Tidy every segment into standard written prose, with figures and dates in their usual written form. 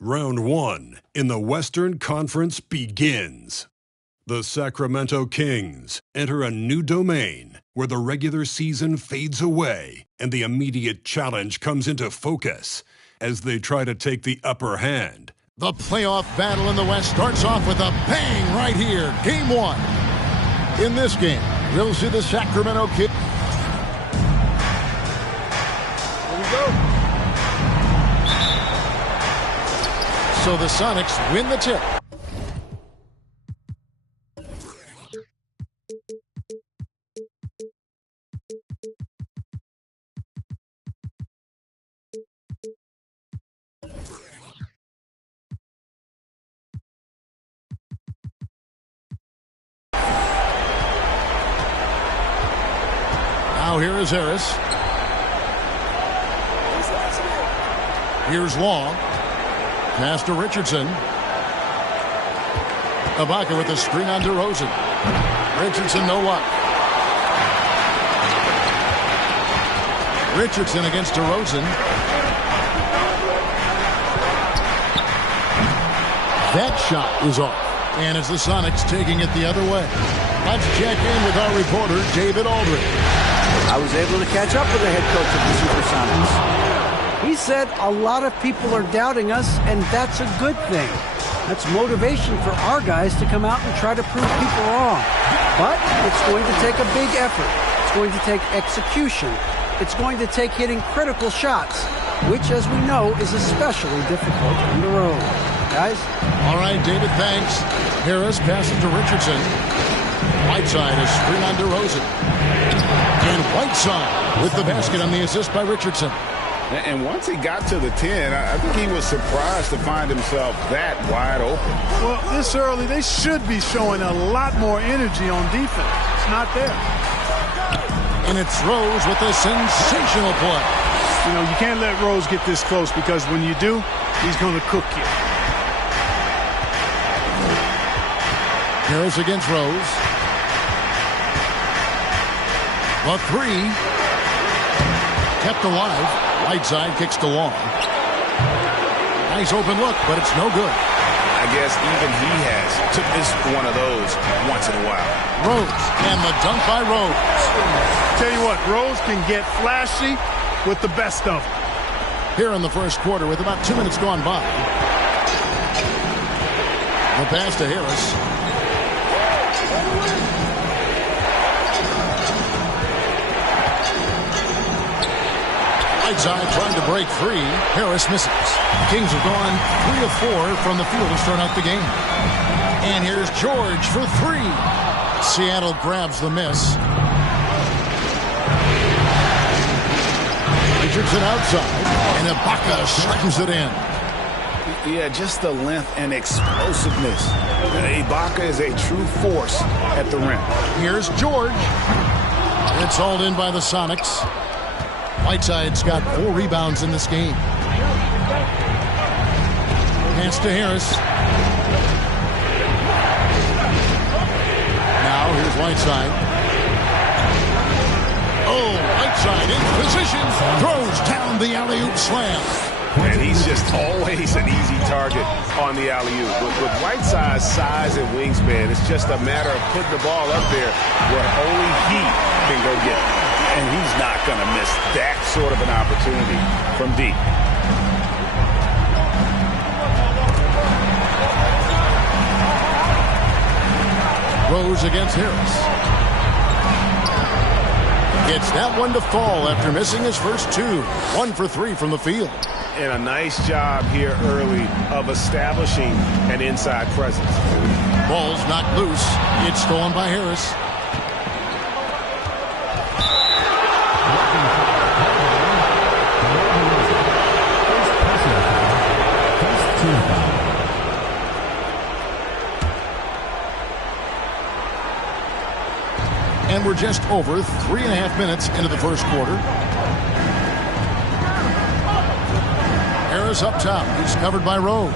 Round 1 in the Western Conference begins. The Sacramento Kings enter a new domain where the regular season fades away and the immediate challenge comes into focus as they try to take the upper hand. The playoff battle in the West starts off with a bang right here. Game 1. In this game, we'll see the Sacramento Kings. Here we go. So the Sonics win the tip. Now here is Harris. Here's Long. Pass to Richardson. Ibaka with a screen on DeRozan. Richardson, no luck. Richardson against DeRozan. That shot is off. And it's the Sonics taking it the other way. Let's check in with our reporter, David Aldridge. I was able to catch up with the head coach of the Supersonics. He said a lot of people are doubting us, and that's a good thing. That's motivation for our guys to come out and try to prove people wrong. But it's going to take a big effort. It's going to take execution. It's going to take hitting critical shots, which, as we know, is especially difficult on the road. Guys? All right, David, thanks. Harris passes to Richardson. Whiteside is screen on DeRozan. And Whiteside with the basket on the assist by Richardson. And once he got to the 10, I think he was surprised to find himself that wide open. Well, this early, they should be showing a lot more energy on defense. It's not there. And it's Rose with a sensational play. You know, you can't let Rose get this close because when you do, he's going to cook you. Harris against Rose. The 3. Kept alive. Whiteside kicks to Long. Nice open look, but it's no good. I guess even he took this one of those once in a while. Rose, and the dunk by Rose. Tell you what, Rose can get flashy with the best of them. Here in the first quarter with about 2 minutes gone by. The pass to Harris. Whiteside trying to break free. Harris misses. Kings have gone 3 of 4 from the field to start out the game. And here's George for 3. Seattle grabs the miss. Richardson outside. And Ibaka slams it in. Yeah, just the length and explosiveness. Ibaka is a true force at the rim. Here's George. It's hauled in by the Sonics. Whiteside's got 4 rebounds in this game. Pass to Harris. Now here's Whiteside. Oh, Whiteside in position. Throws down the alley-oop slam. And he's just always an easy target on the alley-oop. With Whiteside's size and wingspan, it's just a matter of putting the ball up there where only he can go get it. And he's not going to miss that sort of an opportunity from deep. Rose against Harris. Gets that one to fall after missing his first 2. 1 for 3 from the field. And a nice job here early of establishing an inside presence. Ball's knocked loose. It's stolen by Harris. And we're just over 3.5 minutes into the first quarter. Harris up top. He's covered by Rose.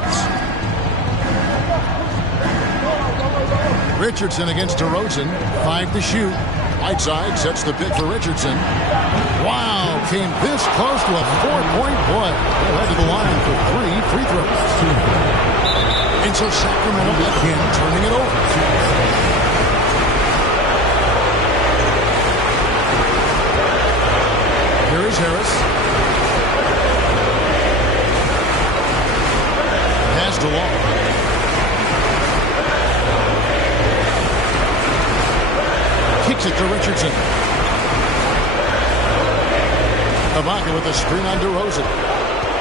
Richardson against DeRozan. 5 to shoot. Whiteside sets the pick for Richardson. Wow, came this close to a 4-point play. They'll head to the line for 3 free throws. And so Sacramento again turning it over. Here is Harris. Pass to Long. Kicks it to Richardson. Ibaka with a screen on DeRozan.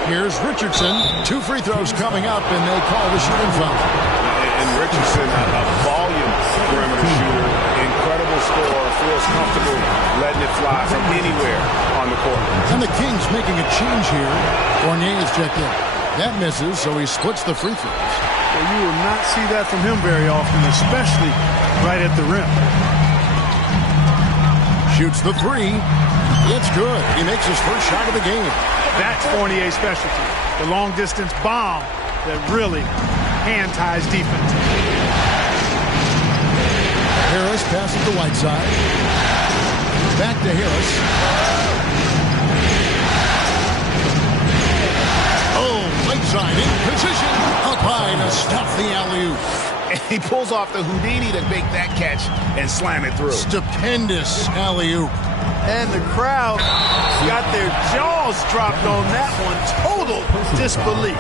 Here's Richardson. 2 free throws coming up, and they call the shooting foul. And Richardson, a volume perimeter shooter, incredible scorer, feels comfortable letting it fly from anywhere on the court. And the Kings making a change here. Fournier is checked in. That misses, so he splits the free throws. Well, you will not see that from him very often, especially right at the rim. Shoots the 3. It's good. He makes his first shot of the game. That's Fournier's specialty. The long-distance bomb that really hand-ties defense. Harris passes to Whiteside. Back to Harris. Oh, Whiteside in position. Up high to stop the alley-oop. He pulls off the Houdini to make that catch and slam it through. Stupendous alley-oop. And the crowd got their jaws dropped on that one. Total disbelief.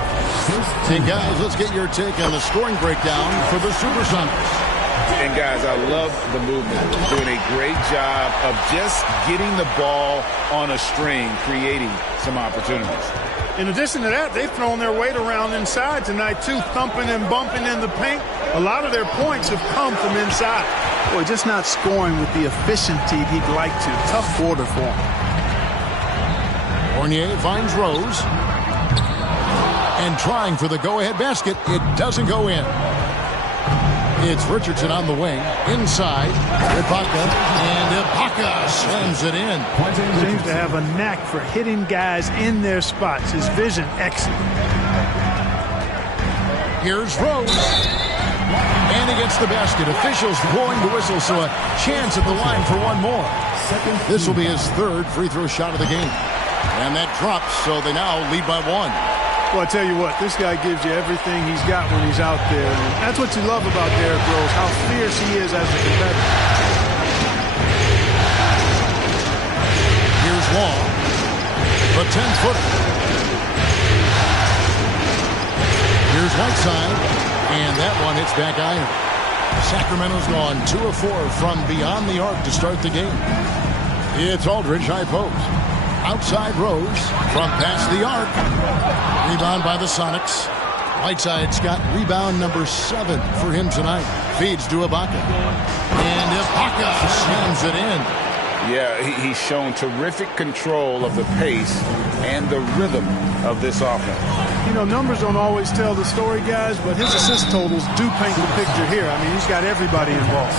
Hey, guys, let's get your take on the scoring breakdown for the Supersonics. And, guys, I love the movement. Doing a great job of just getting the ball on a string, creating some opportunities. In addition to that, they've thrown their weight around inside tonight, too, thumping and bumping in the paint. A lot of their points have come from inside. Boy, just not scoring with the efficiency he'd like to. Tough quarter for him. Fournier finds Rose. And trying for the go-ahead basket. It doesn't go in. It's Richardson on the wing. Inside. Ibaka. And Ibaka slams it in. Seems to have a knack for hitting guys in their spots. His vision excellent. Here's Rose. And he gets the basket. Officials blowing the whistle, so a chance at the line for one more. This will be his 3rd free throw shot of the game. And that drops, so they now lead by 1. Well, I tell you what, this guy gives you everything he's got when he's out there. And that's what you love about Derrick Rose, how fierce he is as a competitor. Here's Long. The 10-footer. Here's Whiteside. And that one hits back iron. Sacramento's gone 2 of 4 from beyond the arc to start the game. It's Aldridge, high post. Outside Rose from past the arc. Rebound by the Sonics. Whiteside's got rebound number 7 for him tonight. Feeds to Ibaka. And Ibaka slams it in. Yeah, he's shown terrific control of the pace and the rhythm of this offense. You know, numbers don't always tell the story, guys, but his assist totals do paint the picture here. I mean, he's got everybody involved.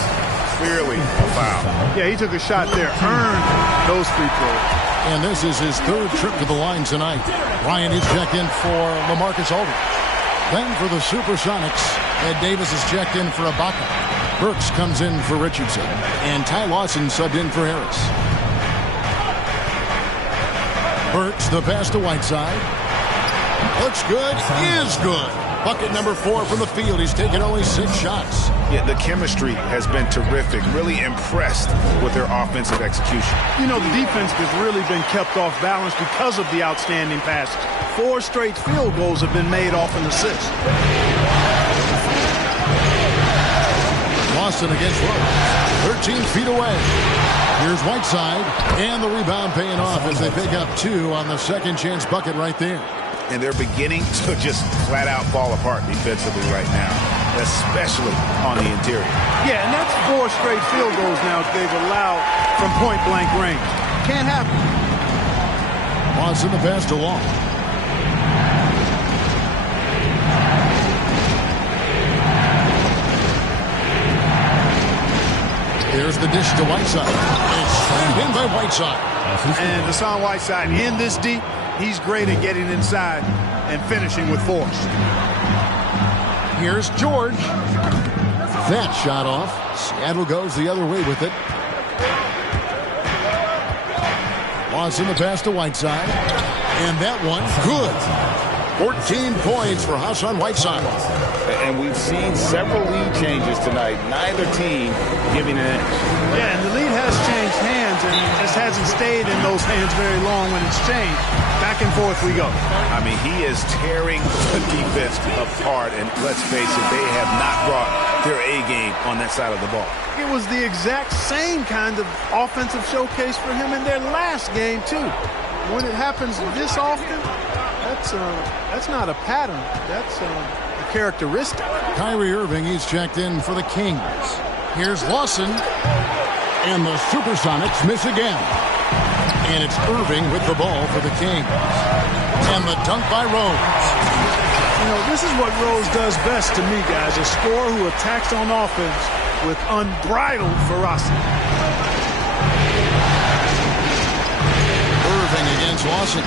Clearly a foul. Yeah, he took a shot there, earned those free throws. And this is his 3rd trip to the line tonight. Ryan is checked in for LaMarcus Aldridge. Then for the Supersonics, Ed Davis is checked in for Ibaka. Burks comes in for Richardson. And Ty Lawson subbed in for Harris. Burks, the pass to Whiteside. Looks good, is good. Bucket number 4 from the field. He's taken only 6 shots. Yeah, the chemistry has been terrific. Really impressed with their offensive execution. You know, the defense has really been kept off balance because of the outstanding passes. 4 straight field goals have been made off an assist. Lawson against Rose. 13 feet away. Here's Whiteside. And the rebound paying off as they pick up 2 on the second chance bucket right there. And they're beginning to just flat out fall apart defensively right now, especially on the interior. Yeah, and that's 4 straight field goals now they've allowed from point-blank range. Can't happen. Lawson the pass to Long. There's the dish to Whiteside. It's slammed in by Whiteside. And Hassan Whiteside in this deep, he's great at getting inside and finishing with force. Here's George. That shot off. Seattle goes the other way with it. Lawson the pass to Whiteside. And that one, good. 14 points for Hassan Whiteside. And we've seen several lead changes tonight. Neither team giving an inch. Yeah, and the lead has changed hands, and it just hasn't stayed in those hands very long when it's changed. Back and forth we go. I mean, he is tearing the defense apart, and let's face it, they have not brought their A game on that side of the ball. It was the exact same kind of offensive showcase for him in their last game, too. When it happens this often, that's not a pattern. That's a characteristic. Kyrie Irving, he's checked in for the Kings. Here's Lawson. And the Supersonics miss again. And it's Irving with the ball for the Kings. And the dunk by Rose. You know, this is what Rose does best to me, guys. A scorer who attacks on offense with unbridled ferocity. Irving against Lawson.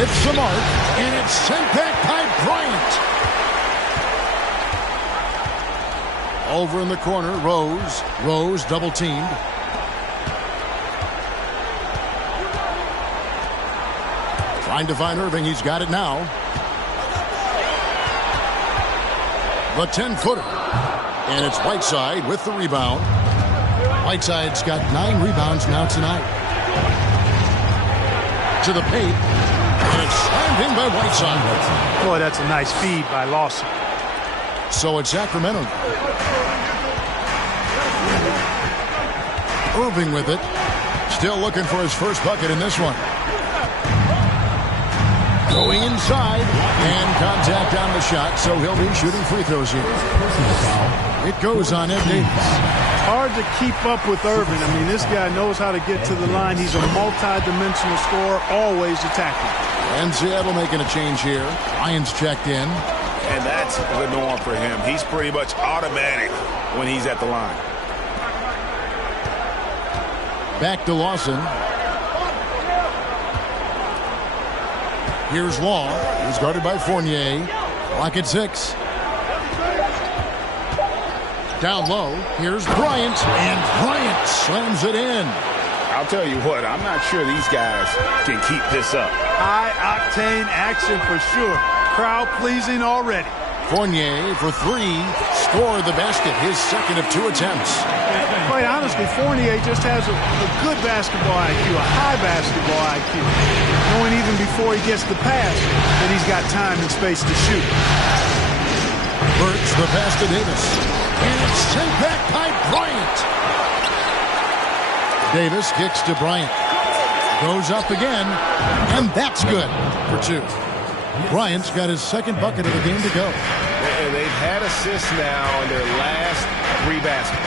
It's the mark, and it's sent back by Bryant. Over in the corner, Rose. Rose double-teamed. Trying to find Irving. He's got it now. The 10-footer. And it's Whiteside with the rebound. Whiteside's got 9 rebounds now tonight. To the paint. And it's slammed in by Whiteside. Boy, that's a nice feed by Lawson. So it's Sacramento. Irving with it. Still looking for his first bucket in this one. Going inside. And contact on the shot, so he'll be shooting free throws here. It goes on Ed Davis. Hard to keep up with Irving. I mean, this guy knows how to get to the line. He's a multi-dimensional scorer, always attacking. And Seattle making a change here. Lyons checked in. And that's the norm for him. He's pretty much automatic when he's at the line. Back to Lawson. Here's Law. He's guarded by Fournier. Clock at 6. Down low. Here's Bryant. And Bryant slams it in. I'll tell you what, I'm not sure these guys can keep this up. High-octane action for sure. Crowd-pleasing already. Fournier for 3. Scored the basket. His second of 2 attempts. Quite honestly, Fournier just has a good basketball IQ, a high basketball IQ. Knowing even before he gets the pass that he's got time and space to shoot. Burks the pass to Davis. And it's sent back by Bryant. Davis kicks to Bryant. Goes up again. And that's good for 2. Bryant's got his second bucket of the game to go. And they've had assists now in their last 3 baskets.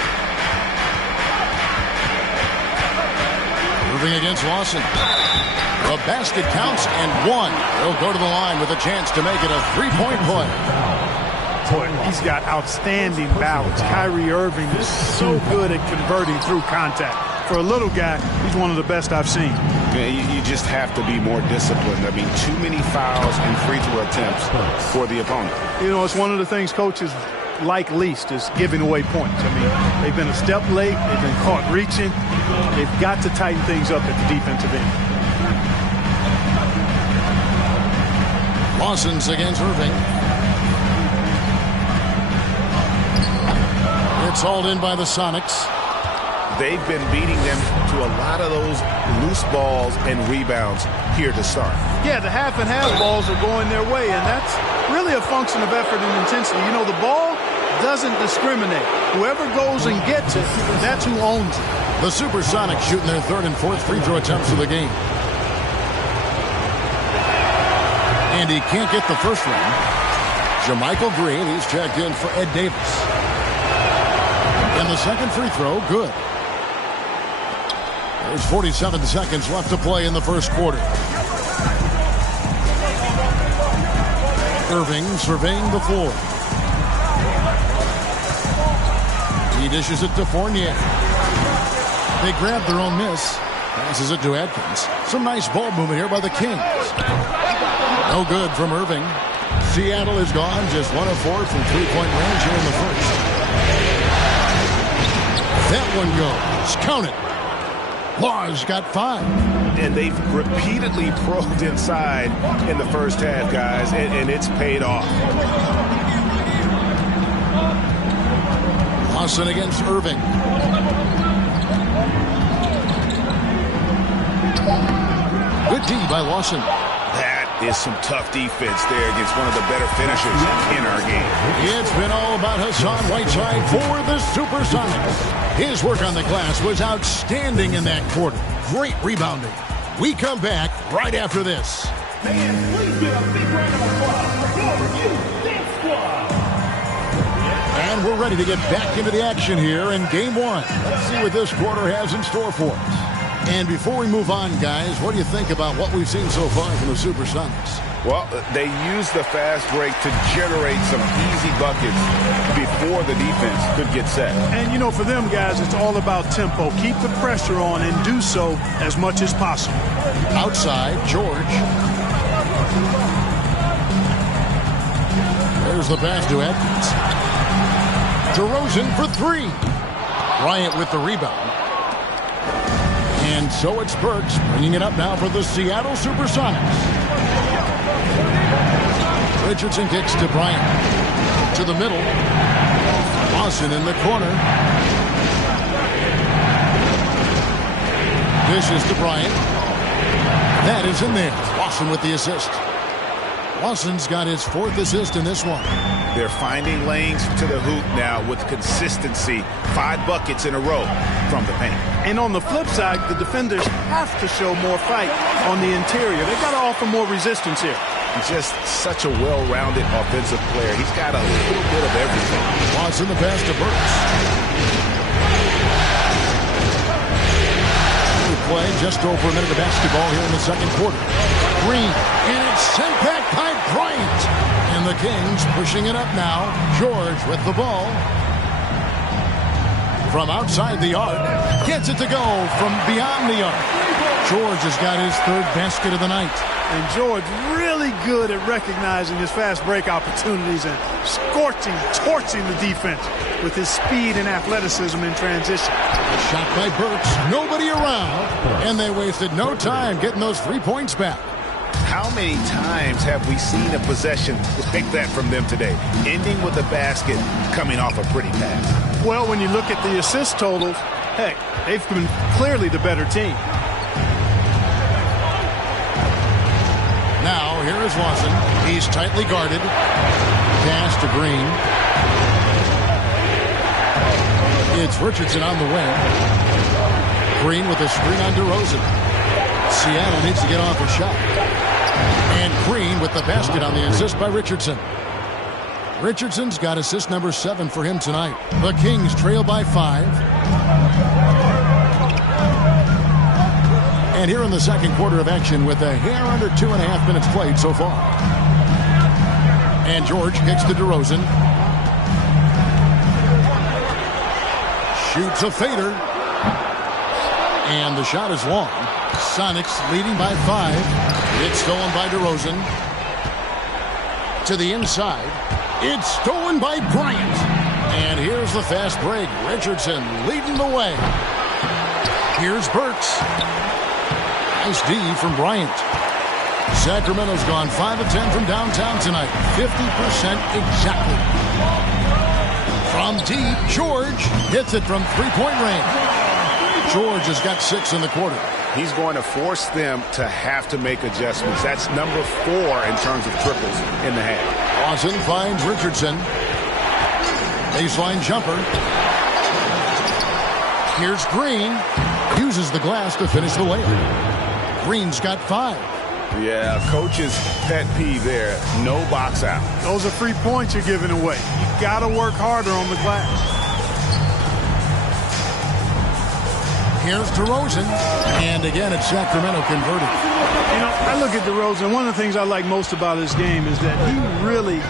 Irving against Lawson. The basket counts and 1. He'll go to the line with a chance to make it a 3-point play. Boy, he's got outstanding balance. Kyrie Irving is so good at converting through contact. For a little guy, he's one of the best I've seen. Yeah, you just have to be more disciplined. I mean, too many fouls and free throw attempts for the opponent. You know, it's one of the things coaches like least is giving away points. I mean, they've been a step late. They've been caught reaching. They've got to tighten things up at the defensive end. Lawson's against Irving. It's hauled in by the Sonics. They've been beating them to a lot of those loose balls and rebounds here to start. Yeah, the half and half balls are going their way, and that's really a function of effort and intensity. You know, the ball doesn't discriminate. Whoever goes and gets it, that's who owns it. The Supersonics shooting their 3rd and 4th free throw attempts of the game. And he can't get the first one. Jermichael Green, he's checked in for Ed Davis. And the second free throw, good. There's 47 seconds left to play in the first quarter. Irving surveying the floor. He dishes it to Fournier. They grab their own miss. Passes it to Atkins. Some nice ball movement here by the Kings. No good from Irving. Seattle is gone just 1 of 4 from 3-point range here in the first. That one goes. Count it. Law's got 5. And they've repeatedly probed inside in the first half, guys, and it's paid off. Lawson against Irving. Good D by Lawson. That is some tough defense there against one of the better finishers in our game. It's been all about Hassan Whiteside for the Supersonics. His work on the glass was outstanding in that quarter. Great rebounding. We come back right after this. Man, please give a big round of applause for your review Dance Squad. And we're ready to get back into the action here in Game 1. Let's see what this quarter has in store for us. And before we move on, guys, what do you think about what we've seen so far from the Supersonics? Well, they used the fast break to generate some easy buckets before the defense could get set. And, you know, for them guys, it's all about tempo. Keep the pressure on and do so as much as possible. Outside, George. There's the pass to Edmonds. DeRozan for 3. Bryant with the rebound. And so it's Burks bringing it up now for the Seattle Supersonics. Richardson kicks to Bryant. To the middle. Lawson in the corner. Dishes to Bryant. That is in there. Lawson with the assist. Lawson's got his 4th assist in this one. They're finding lanes to the hoop now with consistency. 5 buckets in a row from the paint. And on the flip side, the defenders have to show more fight on the interior. They've got to offer more resistance here. Just such a well-rounded offensive player. He's got a little bit of everything. Lawson the pass to Burks. Play just over a minute of basketball here in the second quarter. Green, and it's sent back by Bryant. And the Kings pushing it up now. George with the ball. From outside the arc. Gets it to go from beyond the arc. George has got his 3rd basket of the night. And George really good at recognizing his fast break opportunities and torching the defense with his speed and athleticism in transition. Shot by Burks. Nobody around. And they wasted no time getting those 3 points back. How many times have we seen a possession like that from them today? Ending with a basket, coming off a pretty pass. Well, when you look at the assist totals, heck, they've been clearly the better team. Now, here is Lawson. He's tightly guarded. Pass to Green. It's Richardson on the wing. Green with a screen on DeRozan. Seattle needs to get off a shot. And Green with the basket on the assist by Richardson. Richardson's got assist number 7 for him tonight. The Kings trail by 5. And here in the second quarter of action with a hair under 2.5 minutes played so far. And George kicks to DeRozan. Shoots a fader. And the shot is long. Sonics leading by 5. It's stolen by DeRozan. To the inside. It's stolen by Bryant. And here's the fast break. Richardson leading the way. Here's Burks. Nice D from Bryant. Sacramento's gone 5 of 10 from downtown tonight. 50% exactly. From deep, George hits it from 3-point range. George has got 6 in the quarter. He's going to force them to have to make adjustments. That's number 4 in terms of triples in the half. Lawson finds Richardson. Baseline jumper. Here's Green. Uses the glass to finish the layup. Green's got 5. Yeah, coach's pet peeve there. No box out. Those are free points you're giving away. You got to work harder on the glass. Here's DeRozan. And again, it's Sacramento converted. You know, I look at DeRozan. One of the things I like most about his game is that he really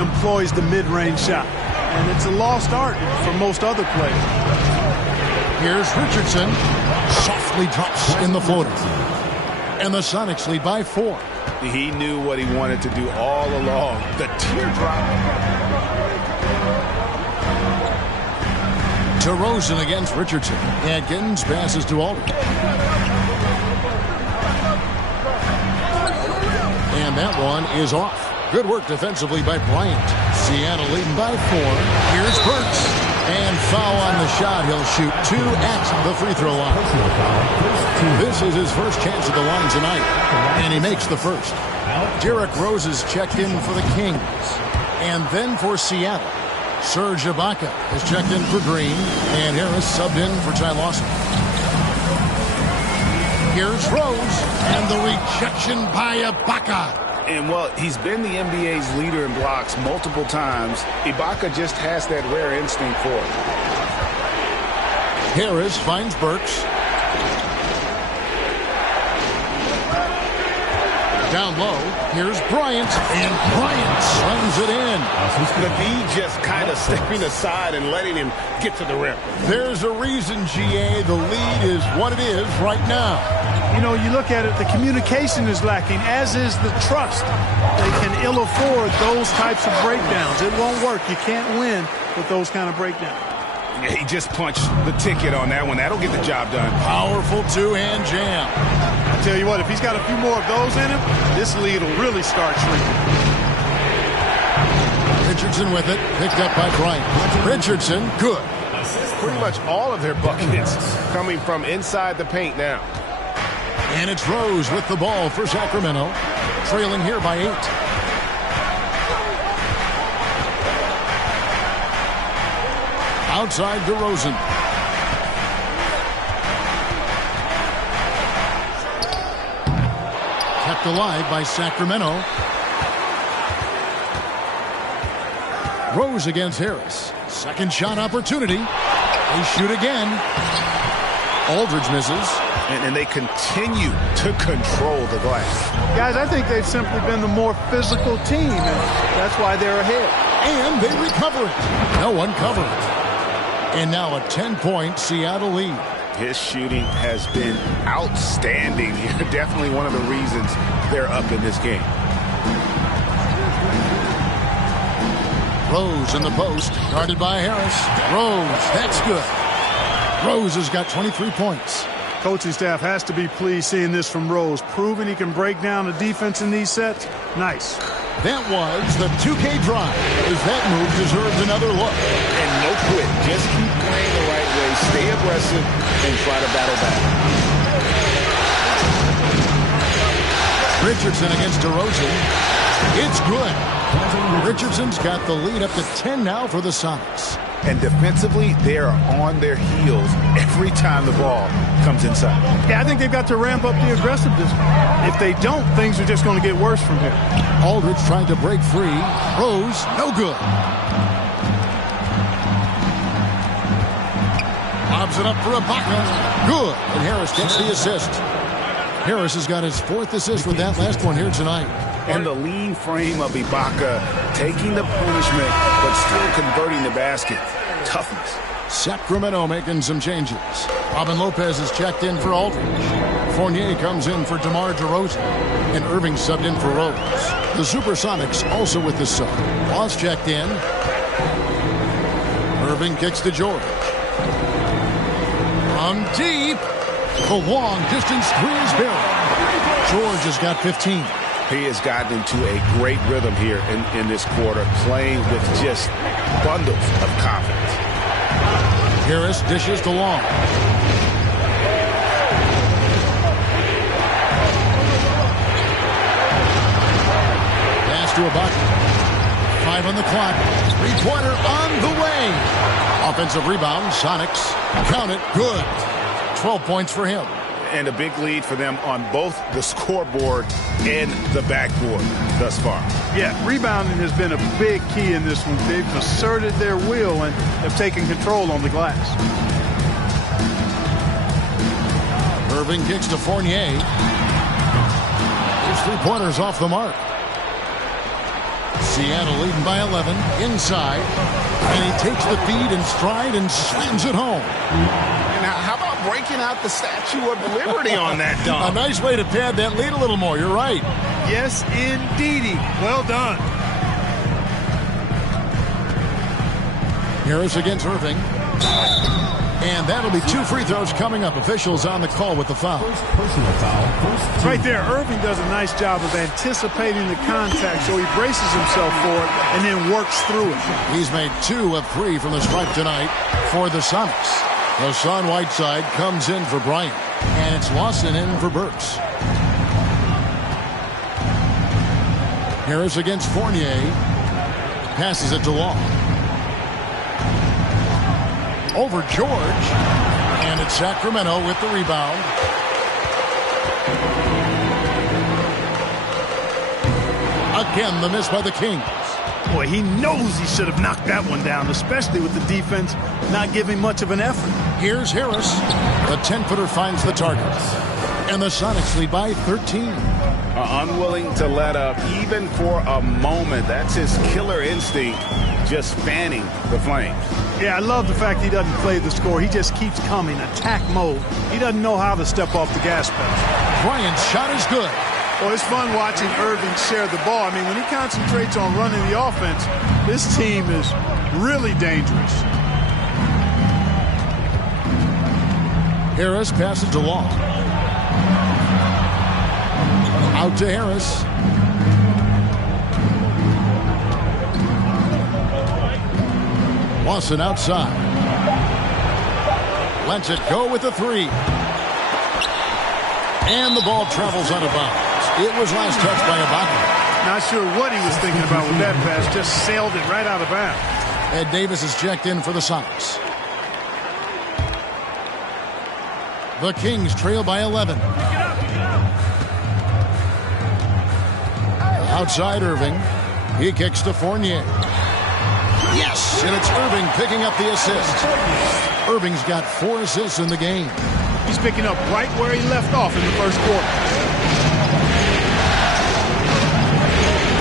employs the mid-range shot. And it's a lost art for most other players. Here's Richardson. Softly drops in the floater. And the Sonics lead by 4. He knew what he wanted to do all along. The teardrop. DeRozan against Richardson. Atkins passes to Aldridge. And that one is off. Good work defensively by Bryant. Seattle leading by 4. Here's Burks. And foul on the shot. He'll shoot 2 at the free throw line. This is his first chance at the line tonight. And he makes the first. Derrick Rose is checked in for the Kings. And then for Seattle, Serge Ibaka is checked in for Green. And Harris subbed in for Ty Lawson. Here's Rose. And the rejection by Ibaka. And, well, he's been the NBA's leader in blocks multiple times. Ibaka just has that rare instinct for it. Harris finds Burks. Down low, here's Bryant. And Bryant slams it in. McGee just kind of stepping aside and letting him get to the rim. There's a reason, GA, the lead is what it is right now. You know, you look at it, the communication is lacking, as is the trust. They can ill afford those types of breakdowns. It won't work. You can't win with those kind of breakdowns. Yeah, he just punched the ticket on that one. That'll get the job done. Powerful two-hand jam. I tell you what, if he's got a few more of those in him, this lead will really start shrinking. Richardson with it, picked up by Bryant. Richardson, good. Pretty much all of their buckets coming from inside the paint now. And it's Rose with the ball for Sacramento, trailing here by 8. Outside DeRozan. Kept alive by Sacramento. Rose against Harris. Second shot opportunity. They shoot again. Aldridge misses. And they continue to control the glass. Guys, I think they've simply been the more physical team, and that's why they're ahead. And they recover it. No one covered it. And now a 10-point Seattle lead. His shooting has been outstanding here. Definitely one of the reasons they're up in this game. Rose in the post, guarded by Harris. Rose, that's good. Rose has got 23 points. Coaching staff has to be pleased seeing this from Rose. Proving he can break down the defense in these sets. Nice. That was the 2K drive, as that move deserves another look. And no quit. Just keep playing the right way. Stay aggressive and try to battle back. Richardson against DeRozan. It's good. Richardson's got the lead up to 10 now for the Sonics. And defensively, they are on their heels every time the ball comes inside. Yeah, I think they've got to ramp up the aggressiveness. If they don't, things are just going to get worse from here. Aldridge trying to break free. Rose, no good. Lobs it up for Ibaka. Good. And Harris gets the assist. Harris has got his 4th assist with that last one here tonight. And the lean frame of Ibaka taking the punishment but still converting the basket. Toughness. Sacramento making some changes. Robin Lopez is checked in for Aldridge. Fournier comes in for DeMar DeRozan. And Irving subbed in for Rose. The Supersonics also with the sub. Ross checked in. Irving kicks to George. From deep. The long distance 3 is buried. George has got 15. He has gotten into a great rhythm here in this quarter, playing with just bundles of confidence. Harris dishes to Long. Pass to Ibaka. 5 on the clock. 3-pointer on the way. Offensive rebound, Sonics. Count it, good. 12 points for him. And a big lead for them on both the scoreboard and the backboard thus far. Yeah, rebounding has been a big key in this one. They've asserted their will and have taken control on the glass. Irving kicks to Fournier. His 3-pointers off the mark. Seattle leading by 11. Inside. And he takes the feed in stride and slams it home. And how about breaking out the Statue of Liberty on that dunk? A nice way to pad that lead a little more. You're right. Yes, indeedy. Well done. Harris against Irving. And that'll be 2 free throws coming up. Officials on the call with the foul. Personal foul. Right there, Irving does a nice job of anticipating the contact, so he braces himself for it and then works through it. He's made 2 of 3 from the stripe tonight for the Sonics. Hassan Whiteside comes in for Bryant, and it's Lawson in for Burks. Harris against Fournier. Passes it to Long. Over George. And it's Sacramento with the rebound. Again, the miss by the Kings. Boy, he knows he should have knocked that one down, especially with the defense not giving much of an effort. Here's Harris. The 10-footer finds the target. And the Sonics lead by 13. Unwilling to let up even for a moment. That's his killer instinct, just fanning the Flames. Yeah, I love the fact he doesn't play the score. He just keeps coming, attack mode. He doesn't know how to step off the gas pedal. Bryant's shot is good. Well, it's fun watching Irving share the ball. I mean, when he concentrates on running the offense, this team is really dangerous. Harris passes to Long. Out to Harris. Lawson outside. Lets it go with the 3. And the ball travels out of bounds. It was last touched by Ibaka. Not sure what he was thinking about with that pass. Just sailed it right out of bounds. Ed Davis is checked in for the Sonics. The Kings trail by 11. Outside Irving. He kicks to Fournier. Yes, and it's Irving picking up the assist. Irving's got 4 assists in the game. He's picking up right where he left off in the first quarter.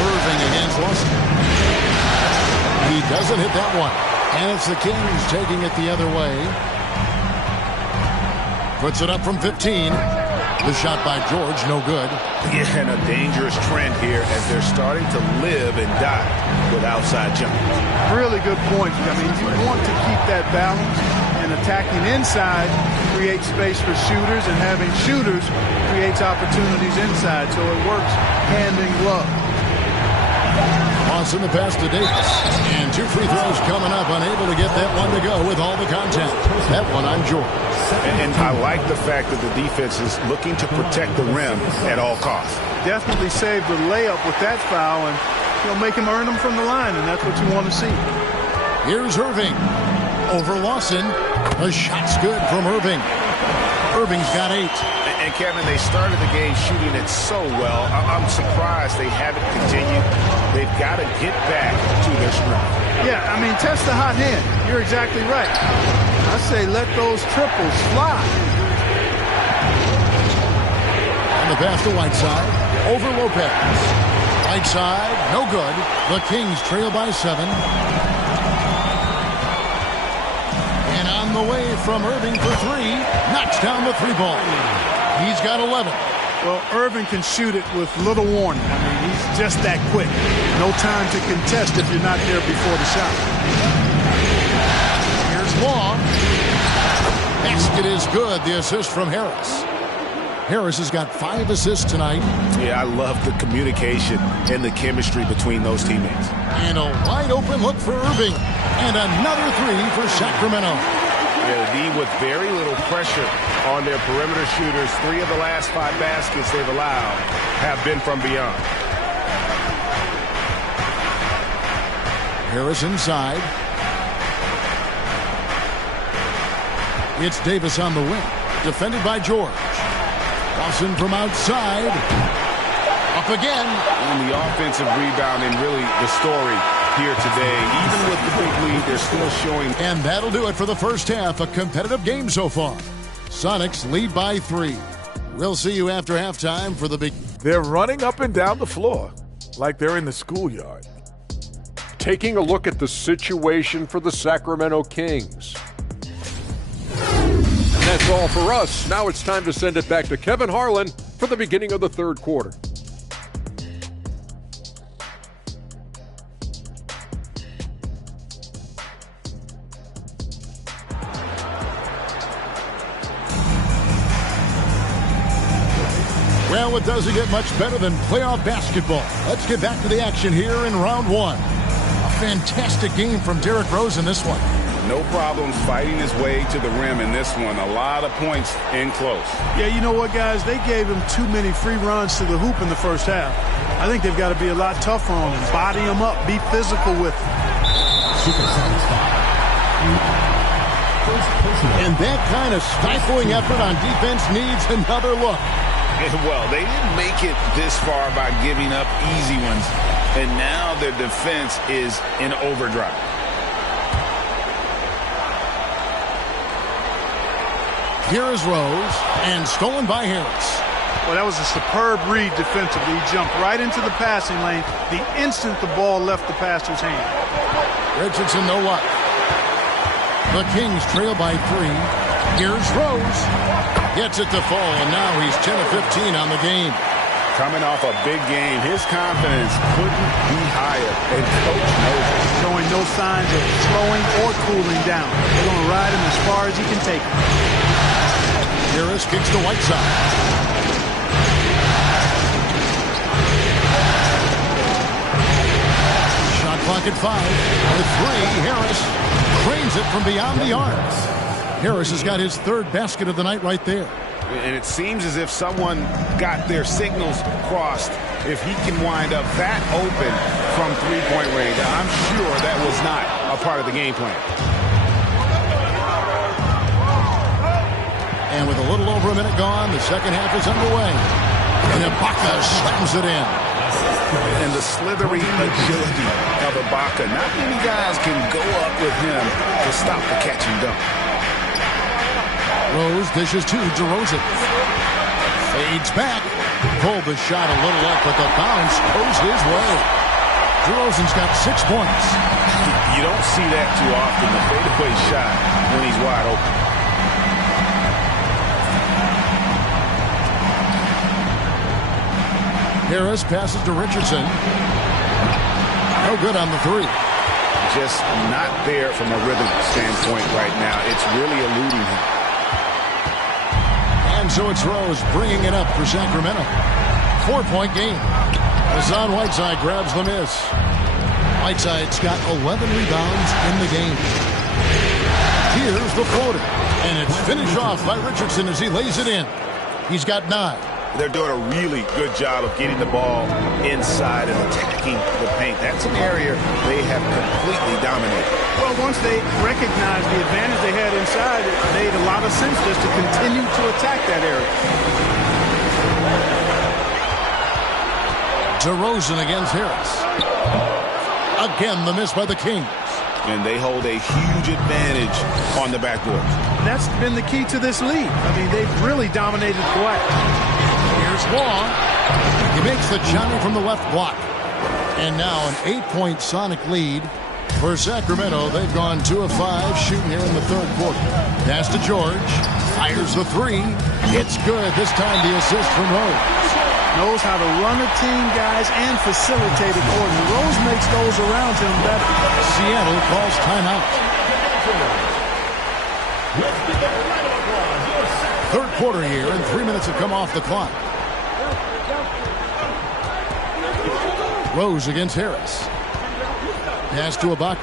Irving against Lawson. He doesn't hit that one. And it's the Kings taking it the other way. Puts it up from 15. The shot by George, no good. Yeah, and a dangerous trend here as they're starting to live and die with outside jumpers. Really good point. I mean, you want to keep that balance, and attacking inside creates space for shooters, and having shooters creates opportunities inside, so it works hand in glove. Lawson the pass to Davis. And 2 free throws coming up, unable to get that one to go with all the contact. That one on George. And I like the fact that the defense is looking to protect the rim at all costs. Definitely saved the layup with that foul, and make him earn them from the line, and that's what you want to see. Here's Irving. Over Lawson. The shot's good from Irving. Irving's got 8. And Kevin, they started the game shooting it so well. I'm surprised they haven't continued. They've got to get back to their strength. Yeah, I mean, test the hot hand. You're exactly right. I say let those triples fly. And the pass to Whiteside. Over Lopez. Whiteside, no good. The Kings trail by 7. And on the way from Irving for 3. Knocks down the 3-ball. He's got 11. Well, Irving can shoot it with little warning. I mean, he's just that quick. No time to contest if you're not there before the shot. Here's Long. Basket is good. The assist from Harris. Harris has got 5 assists tonight. Yeah, I love the communication and the chemistry between those teammates. And a wide open look for Irving. And another 3 for Sacramento. Yeah, the D with very little pressure on their perimeter shooters. 3 of the last 5 baskets they've allowed have been from beyond. Harris inside. It's Davis on the wing. Defended by George. Lawson from outside. Up again. And the offensive rebounding, really the story here today. Even with the big lead, they're still showing. And that'll do it for the first half. A competitive game so far. Sonics lead by 3. We'll see you after halftime for the big. They're running up and down the floor like they're in the schoolyard. Taking a look at the situation for the Sacramento Kings. And that's all for us. Now it's time to send it back to Kevin Harlan for the beginning of the third quarter. Well, it doesn't get much better than playoff basketball. Let's get back to the action here in round one. A fantastic game from Derrick Rose in this one. No problems fighting his way to the rim in this one. A lot of points in close. Yeah, you know what, guys? They gave him too many free runs to the hoop in the first half. I think they've got to be a lot tougher on him. Body him up. Be physical with him. And that kind of stifling effort on defense needs another look. Well, they didn't make it this far by giving up easy ones. And now their defense is in overdrive. Here is Rose, and stolen by Harris. Well, that was a superb read defensively. He jumped right into the passing lane the instant the ball left the passer's hand. Richardson, no luck. The Kings trail by 3. Here's Rose. Gets it to fall, and now he's 10 of 15 on the game. Coming off a big game, his confidence couldn't be higher, and Coach knows it. Showing no signs of slowing or cooling down. They're going to ride him as far as he can take him. Harris kicks to Whiteside. Shot clock at 5. With 3, Harris cranes it from beyond the arc. Harris has got his 3rd basket of the night right there. And it seems as if someone got their signals crossed. If he can wind up that open from three-point range, I'm sure that was not a part of the game plan. And with a little over a minute gone, the second half is underway. And Ibaka slams it in. And the slithery agility of Ibaka. Not many guys can go up with him to stop the catch and dunk. Rose dishes to DeRozan. Fades back. Pulled the shot a little up, but the bounce goes his way. DeRozan's got 6 points. You don't see that too often, the fadeaway shot when he's wide open. Harris passes to Richardson. No good on the 3. Just not there from a rhythm standpoint right now. It's really eluding him. And so it's Rose bringing it up for Sacramento. 4-point game. Hassan Whiteside grabs the miss. Whiteside's got 11 rebounds in the game. Here's the floater. And it's finished off by Richardson as he lays it in. He's got 9. They're doing a really good job of getting the ball inside and attacking the paint. That's an area they have completely dominated. Well, once they recognized the advantage they had inside, it made a lot of sense just to continue to attack that area. DeRozan against Harris. Again, the miss by the Kings. And they hold a huge advantage on the backboard. That's been the key to this league. I mean, they've really dominated the glass. Here's Wong. He makes the Johnny from the left block. And now an 8-point Sonic lead for Sacramento. They've gone 2 of 5 shooting here in the 3rd quarter. Pass to George. Fires the 3. It's good. This time the assist from Rose. Knows how to run a team, guys, and facilitate accordingly. Rose makes those around him better. Seattle calls timeout. 3rd quarter here, and 3 minutes have come off the clock. Rose against Harris. Pass to Ibaka.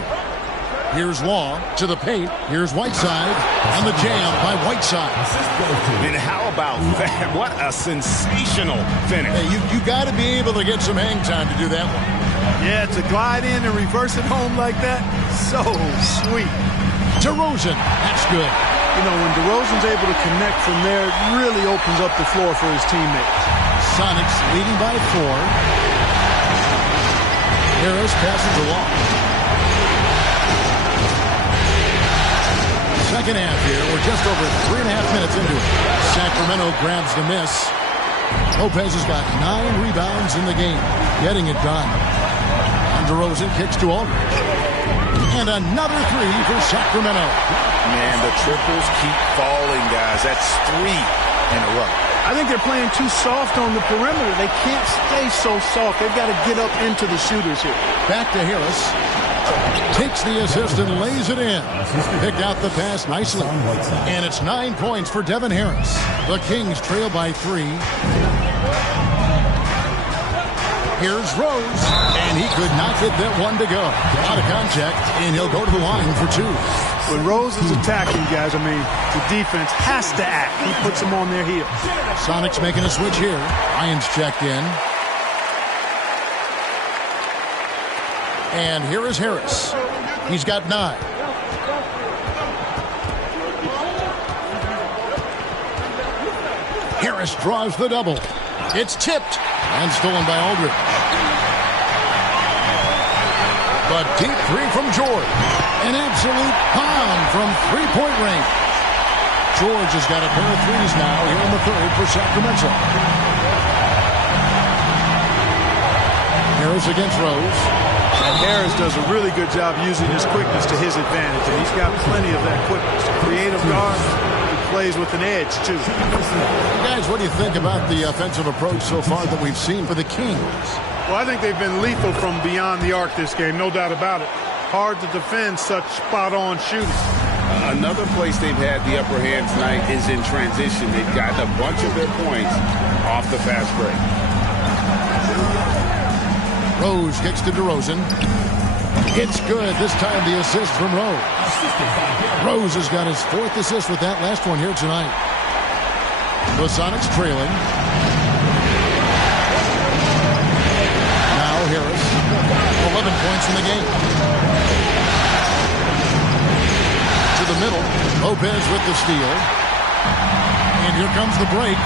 Here's Long to the paint. Here's Whiteside. And the jam by Whiteside. And how about that? What a sensational finish. Hey, you got to be able to get some hang time to do that one. Yeah, to glide in and reverse it home like that, so sweet. DeRozan, that's good. You know, when DeRozan's able to connect from there, it really opens up the floor for his teammates. Sonics leading by 4. Harris passes along. Second half here. We're just over 3.5 minutes into it. Sacramento grabs the miss. Lopez has got 9 rebounds in the game. Getting it done. And DeRozan kicks to Aldridge. And another 3 for Sacramento. Man, the triples keep falling, guys. That's 3 in a row. I think they're playing too soft on the perimeter. They can't stay so soft. They've got to get up into the shooters here. Back to Harris. Takes the assist and lays it in. Picked out the pass nicely. And it's 9 points for Devin Harris. The Kings trail by 3. Here's Rose, and he could not get that one to go. Out of contact, and he'll go to the line for 2. When Rose is attacking, guys, the defense has to act. He puts them on their heels. Sonics making a switch here. Ryan's checked in. And here is Harris. He's got 9. Harris draws the double. It's tipped and stolen by Aldridge. But deep 3 from George. An absolute pound from three-point range. George has got a pair of threes now here in the third for Sacramento. Harris against Rose. And Harris does a really good job using his quickness to his advantage. And he's got plenty of that quickness. Creative guard who plays with an edge, too. Guys, what do you think about the offensive approach so far that we've seen for the Kings? Well, I think they've been lethal from beyond the arc this game, no doubt about it. Hard to defend such spot-on shooting. Another place they've had the upper hand tonight is in transition. They've gotten a bunch of their points off the fast break. Rose kicks to DeRozan. It's good. This time the assist from Rose. Rose has got his 4th assist with that last one here tonight. The Sonics trailing. Now Harris. 11 points in the game. To the middle. Lopez with the steal. And here comes the break.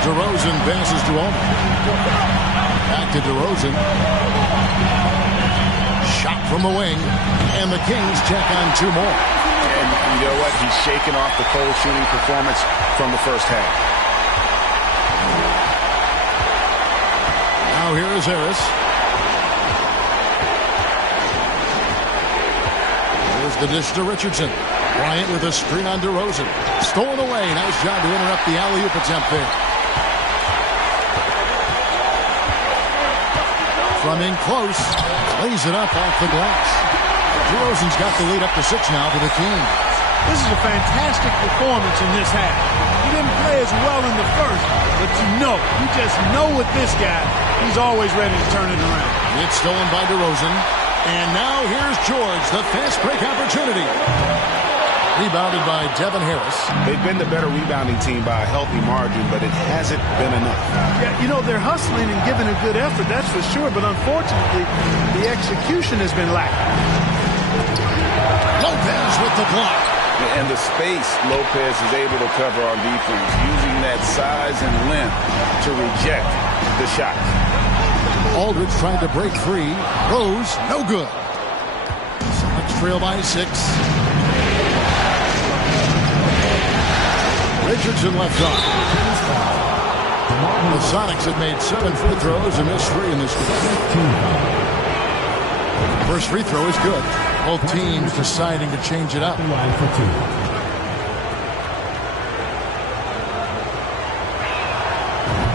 DeRozan passes to Aldridge. Back to DeRozan. Shot from the wing. And the Kings check on 2 more. And you know what? He's shaking off the cold shooting performance from the first half. Now here is Harris. Here's the dish to Richardson. Bryant with a screen on DeRozan. Stolen away. Nice job to interrupt the alley-oop attempt there. From in close, lays it up off the glass. DeRozan's got the lead up to 6 now for the Kings. This is a fantastic performance in this half. He didn't play as well in the first, but you just know with this guy, he's always ready to turn it around. It's stolen by DeRozan. And now here's George, the fast break opportunity. Rebounded by Devin Harris. They've been the better rebounding team by a healthy margin, but it hasn't been enough. Yeah, they're hustling and giving a good effort, that's for sure, but unfortunately, the execution has been lacking. Lopez with the block. And the space Lopez is able to cover on defense, using that size and length to reject the shot. Aldridge trying to break free. Rose, no good. Sonics trail by 6. Richardson left off. The Sonics have made 7 free throws and missed 3 in this game. First free throw is good. Both teams deciding to change it up.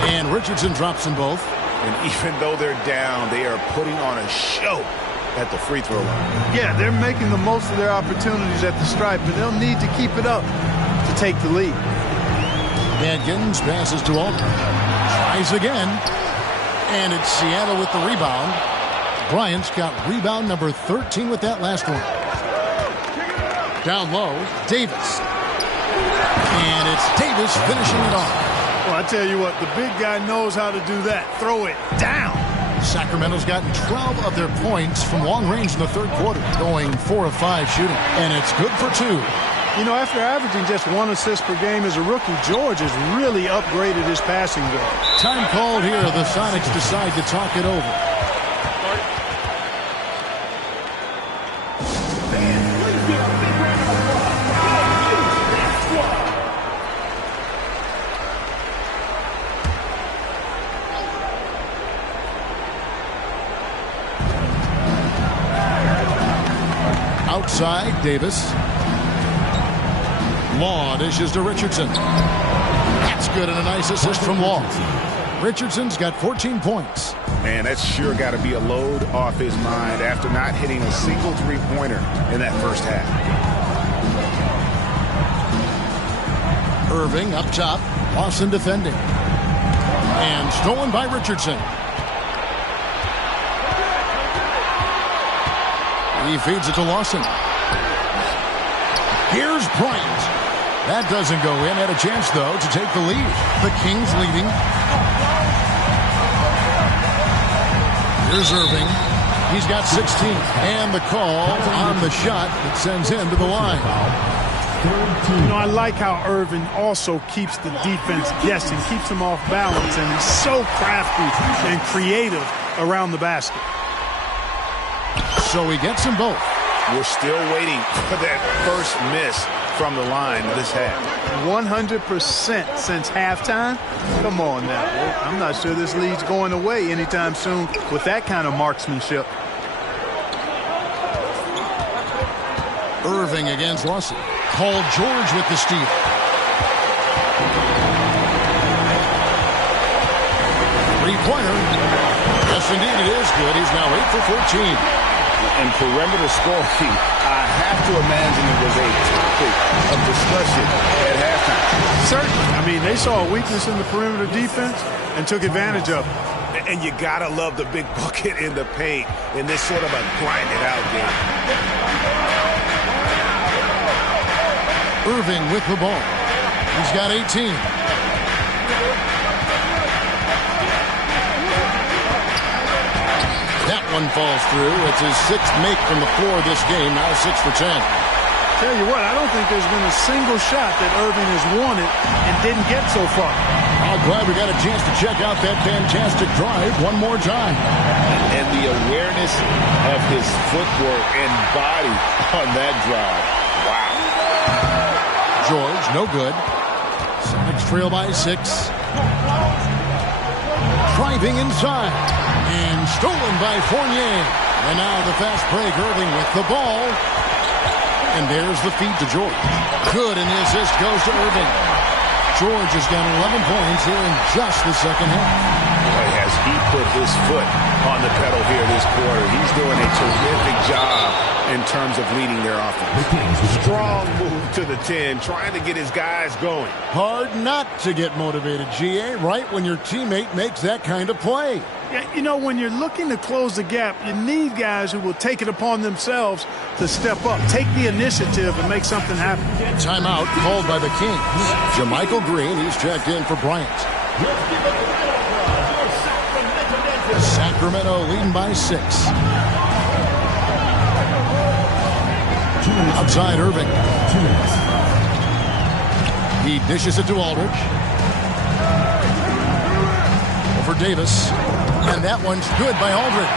And Richardson drops them both. And even though they're down, they are putting on a show at the free throw line. Yeah, they're making the most of their opportunities at the stripe, but they'll need to keep it up to take the lead. Adkins passes to Aldridge. Tries again. And it's Seattle with the rebound. Bryant's got rebound number 13 with that last one. Down low, Davis. And it's Davis finishing it off. Well, I tell you what, the big guy knows how to do that. Throw it down. Sacramento's gotten 12 of their points from long range in the third quarter, going 4 of 5 shooting. And it's good for 2. After averaging just 1 assist per game as a rookie, George has really upgraded his passing game. Time called here. The Sonics decide to talk it over. Outside, Davis. Law dishes to Richardson. That's good, and a nice assist from Law. Richardson's got 14 points. Man, that's sure got to be a load off his mind after not hitting a single three-pointer in that first half. Irving up top. Lawson defending. And stolen by Richardson. He feeds it to Lawson. Here's Bryant. That doesn't go in. Had a chance, though, to take the lead. The Kings leading. Here's Irving. He's got 16. And the call on the shot that sends him to the line. You know, I like how Irving also keeps the defense guessing, keeps them off balance, and he's so crafty and creative around the basket. So he gets them both. We're still waiting for that first miss from the line this half. 100% since halftime? Come on now. I'm not sure this lead's going away anytime soon with that kind of marksmanship. Irving against Lawson. Paul George with the steal. Three-pointer. Yes, indeed, it is good. He's now 8 for 14. And perimeter scoring, I have to imagine it was a topic of discussion at halftime. Certainly. I mean, they saw a weakness in the perimeter defense and took advantage of it. And you got to love the big bucket in the paint in this sort of a grind-it-out game. Irving with the ball. He's got 18. That one falls through. It's his 6th make from the floor this game, now 6 for 10. Tell you what, I don't think there's been a single shot that Irving has wanted and didn't get so far. I'm glad we got a chance to check out that fantastic drive one more time. And the awareness of his footwork and body on that drive. Wow. George, no good. Sonics trail by 6. Driving inside. And stolen by Fournier. And now the fast break. Irving with the ball. And there's the feed to George. Good, and the assist goes to Irving. George has got 11 points here in just the second half. Boy, has he put his foot on the pedal here this quarter. He's doing a terrific job in terms of leading their offense. Strong move to the 10, trying to get his guys going. Hard not to get motivated, GA, right when your teammate makes that kind of play. Yeah, you know, when you're looking to close the gap, you need guys who will take it upon themselves to step up, take the initiative, and make something happen. Timeout called by the Kings. JaMychal Green, he's checked in for Bryant. Sacramento leading by 6. Outside Irving. He dishes it to Aldridge. Over Davis. And that one's good by Aldridge.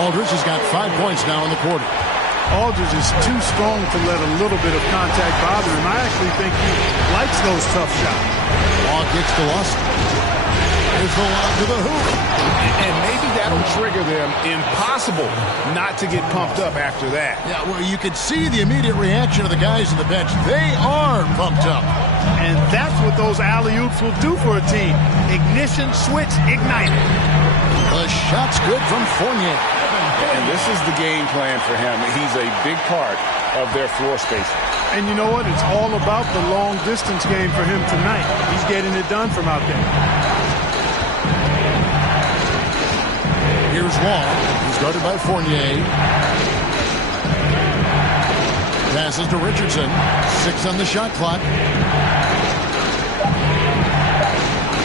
Aldridge has got 5 points now in the quarter. Aldridge is too strong to let a little bit of contact bother him. I actually think he likes those tough shots. Ball gets to Lawson. There's the lob to the hoop. And maybe that'll trigger them. Impossible not to get pumped up after that. Yeah, well, you could see the immediate reaction of the guys on the bench. They are pumped up. And that's what those alley-oops will do for a team. Ignition, switch, ignite. The shot's good from Fournier. And this is the game plan for him. He's a big part of their floor spacing. And you know what? It's all about the long-distance game for him tonight. He's getting it done from out there. Here's Wall. He's guarded by Fournier. Passes to Richardson. 6 on the shot clock.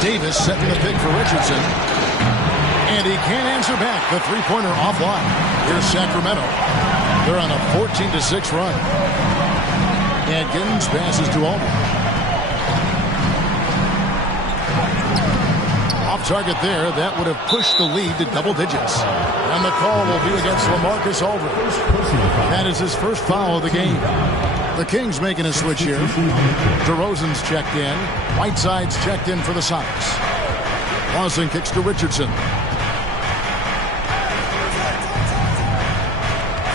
Davis setting the pick for Richardson. And he can't answer back. The three-pointer offline. Here's Sacramento. They're on a 14-6 run. Adkins passes to Aldridge. Off target there. That would have pushed the lead to double digits. And the call will be against LaMarcus Aldridge. That is his first foul of the game. The Kings making a switch here. DeRozan's checked in. Whiteside's checked in for the Sonics. Lawson kicks to Richardson.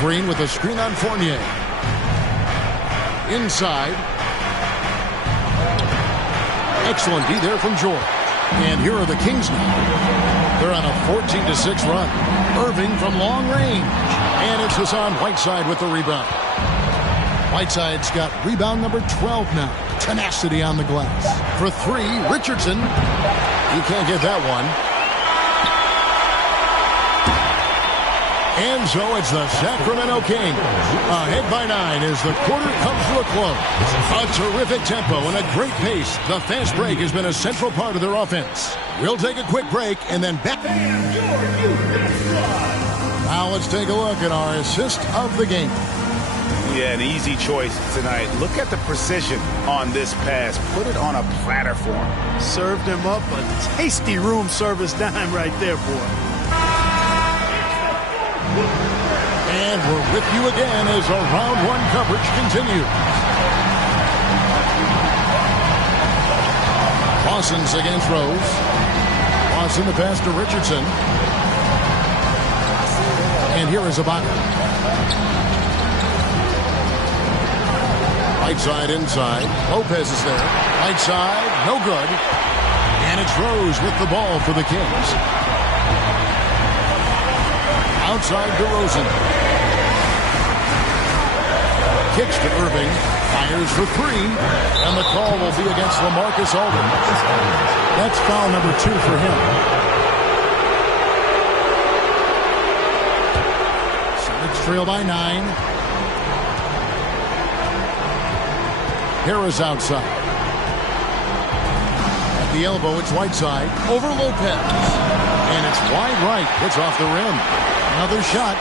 Green with a screen on Fournier. Inside. Excellent D there from George. And here are the Kings now. They're on a 14-6 run. Irving from long range. And it's Hassan Whiteside with the rebound. Whiteside's got rebound number 12 now. Tenacity on the glass. For three, Richardson. He can't get that one. And so it's the Sacramento Kings ahead by 9 as the quarter comes to a close. A terrific tempo and a great pace. The fast break has been a central part of their offense. We'll take a quick break and then back. Now let's take a look at our assist of the game. Yeah, an easy choice tonight. Look at the precision on this pass. Put it on a platter for him. Served him up a tasty room service dime right there, boy. And we're with you again as our round one coverage continues. Lawson's against Rose. Lawson the pass to Richardson. And here is Ibaka. Whiteside inside. Lopez is there. Whiteside, no good. And it's Rose with the ball for the Kings. Outside DeRozan. Kicks to Irving. Fires for three. And the call will be against LaMarcus Aldridge. That's foul number 2 for him. Sonics trail by 9. Harris outside. At the elbow, it's Whiteside. Over Lopez. And it's wide right. It's off the rim. Another shot.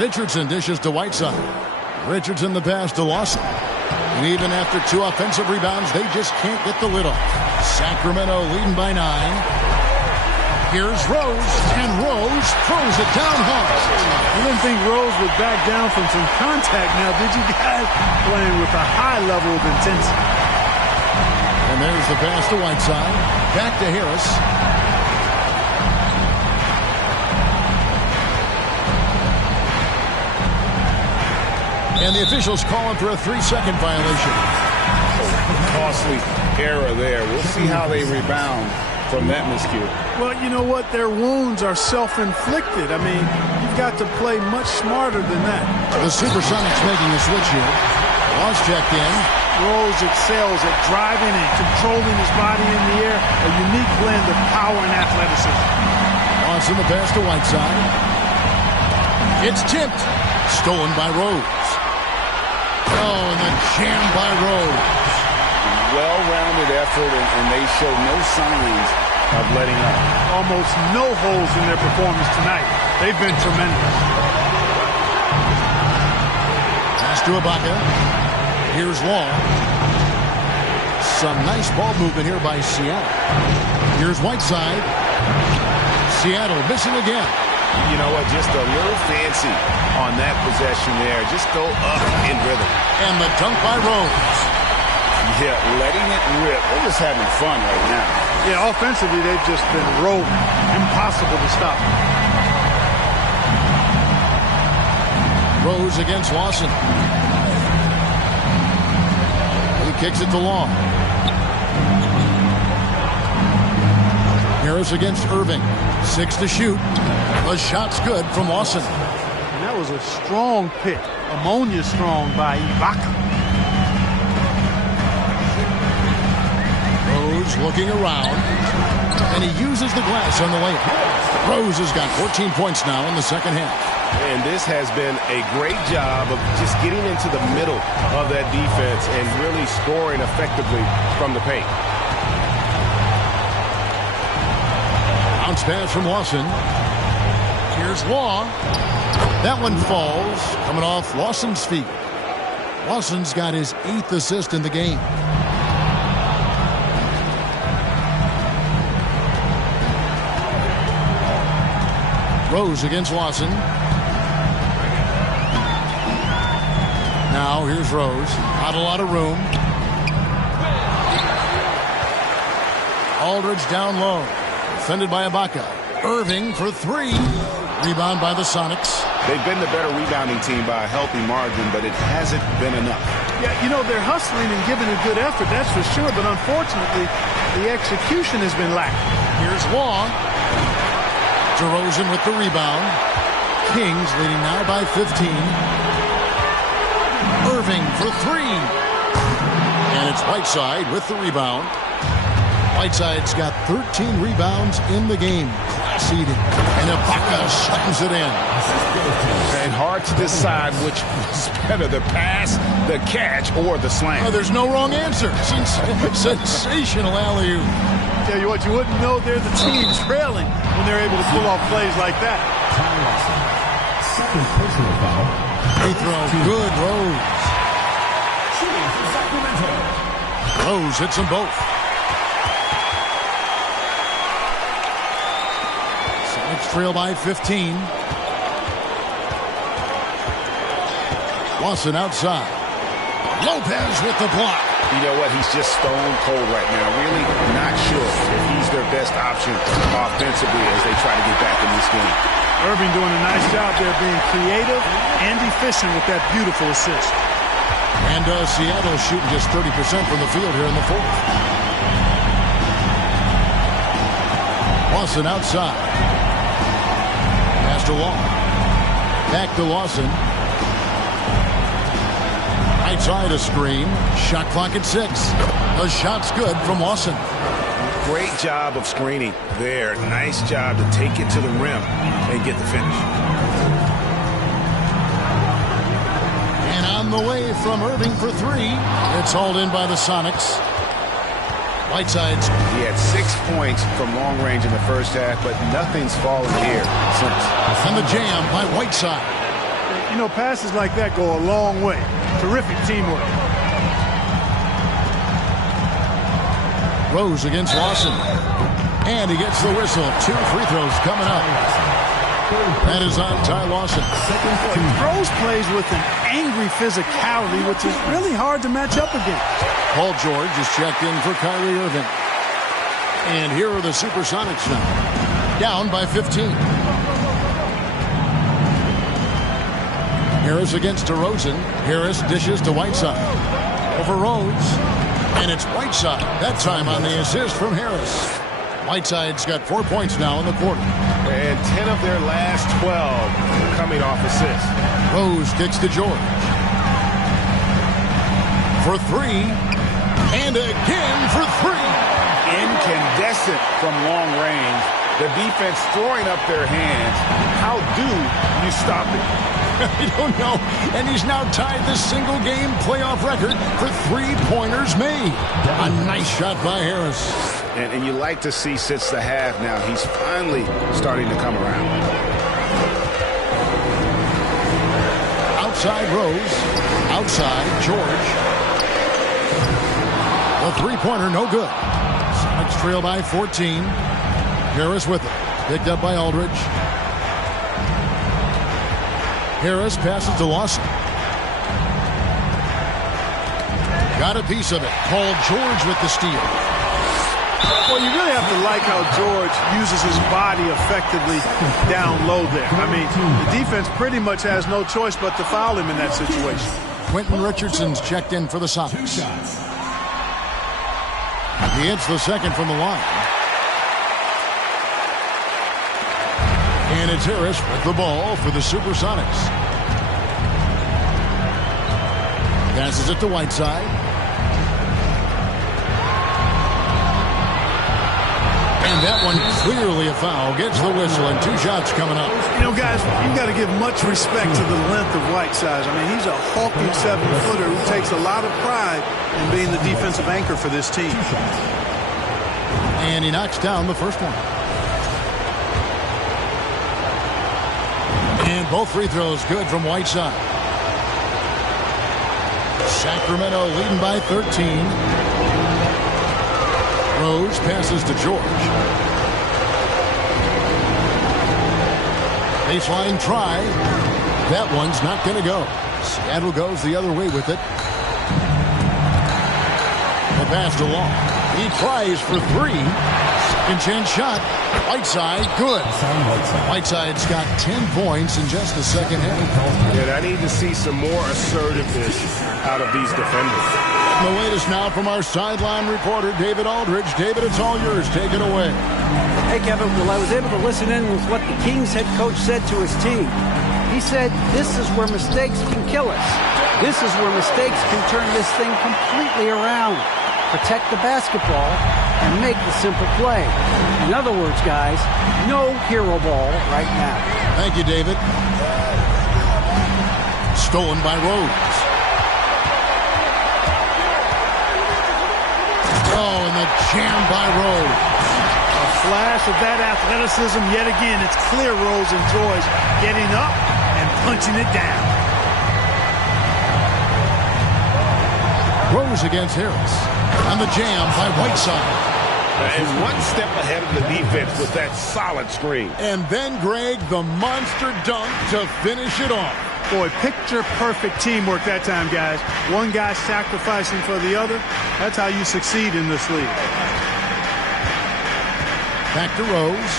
Richardson dishes to Whiteside. Richardson the pass to Lawson. And even after 2 offensive rebounds, they just can't get the lid off. Sacramento leading by 9. Here's Rose, and Rose throws it down hard. You didn't think Rose would back down from some contact now, did you guys? Playing with a high level of intensity. And there's the pass to Whiteside. Back to Harris. And the officials calling for a 3-second violation. Costly error there. We'll see how they rebound from that miscue. Well, you know what? Their wounds are self-inflicted. I mean, you've got to play much smarter than that. The Supersonics making a switch here. Ross checked in. Rose excels at driving and controlling his body in the air. A unique blend of power and athleticism. Ross in the pass to Whiteside. It's tipped. Stolen by Rose. Oh, and the jam by Rose. Well-rounded effort, and they show no signs of letting up. Almost no holes in their performance tonight. They've been tremendous. Pass to Ibaka. Here's Long. Some nice ball movement here by Seattle. Here's Whiteside. Seattle missing again. You know what? Just a little fancy on that possession there. Just go up in rhythm. And the dunk by Rose. Yeah, letting it rip. They're just having fun right now. Yeah, offensively, they've just been rolling. Impossible to stop. Rose against Lawson. He kicks it to Long. Harris against Irving. 6 to shoot. The shot's good from Lawson. And that was a strong pick. Ammonia strong by Ibaka. Rose looking around. And he uses the glass on the layup. Rose has got 14 points now in the second half. And this has been a great job of just getting into the middle of that defense and really scoring effectively from the paint. Bounce pass from Lawson. Here's Law. That one falls, coming off Lawson's feet. Lawson's got his 8th assist in the game. Rose against Lawson. Now here's Rose. Not a lot of room. Aldridge down low. Defended by Ibaka. Irving for 3. Rebound by the Sonics. They've been the better rebounding team by a healthy margin, but it hasn't been enough. Yeah, you know, they're hustling and giving a good effort, that's for sure. But unfortunately, The execution has been lacking. Here's Long. DeRozan with the rebound. Kings leading now by 15. Irving for three. And it's Whiteside with the rebound. Whiteside's got 13 rebounds in the game. Class eating. And Ibaka slams it in. And hard to decide which was better, the pass, the catch, or the slam. Oh, there's no wrong answer. Sensational alley-oop. Tell you what, you wouldn't know they're the team trailing when they're able to pull off plays like that. Second personal foul. Free throw, good. Rose hits them both. Sonics trail by 15. Lawson outside. Lopez with the block. You know what? He's just stone cold right now. Really not sure if he's their best option offensively as they try to get back in this game. Irving doing a nice job there being creative and efficient with that beautiful assist. And Seattle shooting just 30% from the field here in the fourth. Lawson outside. Pass to Long. Back to Lawson. Right side a screen. Shot clock at 6. The shot's good from Lawson. Great job of screening there. Nice job to take it to the rim and get the finish. And on the way from Irving for three. It's hauled in by the Sonics. Whiteside's. He had 6 points from long range in the first half, but nothing's fallen here since. And the jam by Whiteside. You know, passes like that go a long way. Terrific teamwork. Rose against Lawson. And he gets the whistle. 2 free throws coming up. That is on Ty Lawson. Rose plays with an angry physicality, which is really hard to match up against. Paul George is checked in for Kyrie Irving. And here are the Supersonics now. Down by 15. Harris against DeRozan. Harris dishes to Whiteside. Over Rose. And it's Whiteside. That time on the assist from Harris. Whiteside's got 4 points now in the quarter. And 10 of their last 12 coming off assists. Rose kicks to George. For three. And again for three. Incandescent from long range. The defense throwing up their hands. How do you stop it? I don't know. And he's now tied the single-game playoff record for three-pointers made. A nice shot by Harris. And you like to see since the half now, he's finally starting to come around. Outside Rose. Outside George. The three-pointer, no good. Sonics trail by 14. Harris with it. Picked up by Aldridge. Harris passes to Lawson. Got a piece of it. Paul George with the steal. Well, you really have to like how George uses his body effectively down low there. I mean, the defense pretty much has no choice but to foul him in that situation. Quentin Richardson's checked in for the Sonics. He hits the second from the line. And it's Harris with the ball for the Supersonics. Passes it to Whiteside. And that one clearly a foul. Gets the whistle and 2 shots coming up. You know, guys, you've got to give much respect to the length of Whiteside. I mean, he's a hulking 7-footer who takes a lot of pride in being the defensive anchor for this team. And he knocks down the first one. And both free throws good from Whiteside. Sacramento leading by 13. Rose passes to George. Baseline try. That one's not going to go. Seattle goes the other way with it. The pass to Long. He tries for 3. Second chance shot. Whiteside, good. Whiteside's got 10 points in just the second half. And I need to see some more assertiveness out of these defenders. The latest now from our sideline reporter, David Aldridge. David, it's all yours. Take it away. Hey, Kevin, well, I was able to listen in with what the Kings head coach said to his team. He said, this is where mistakes can kill us. This is where mistakes can turn this thing completely around. Protect the basketball and make the simple play. In other words, guys, no hero ball right now. Thank you, David. Stolen by Rose. Oh, and the jam by Rose. A flash of that athleticism yet again. It's clear Rose enjoys getting up and punching it down. Rose against Harris. And the jam by Whiteside. And one step ahead of the defense with that solid screen. And then, Greg, the monster dunk to finish it off. Boy, picture-perfect teamwork that time, guys. One guy sacrificing for the other. That's how you succeed in this league. Back to Rose.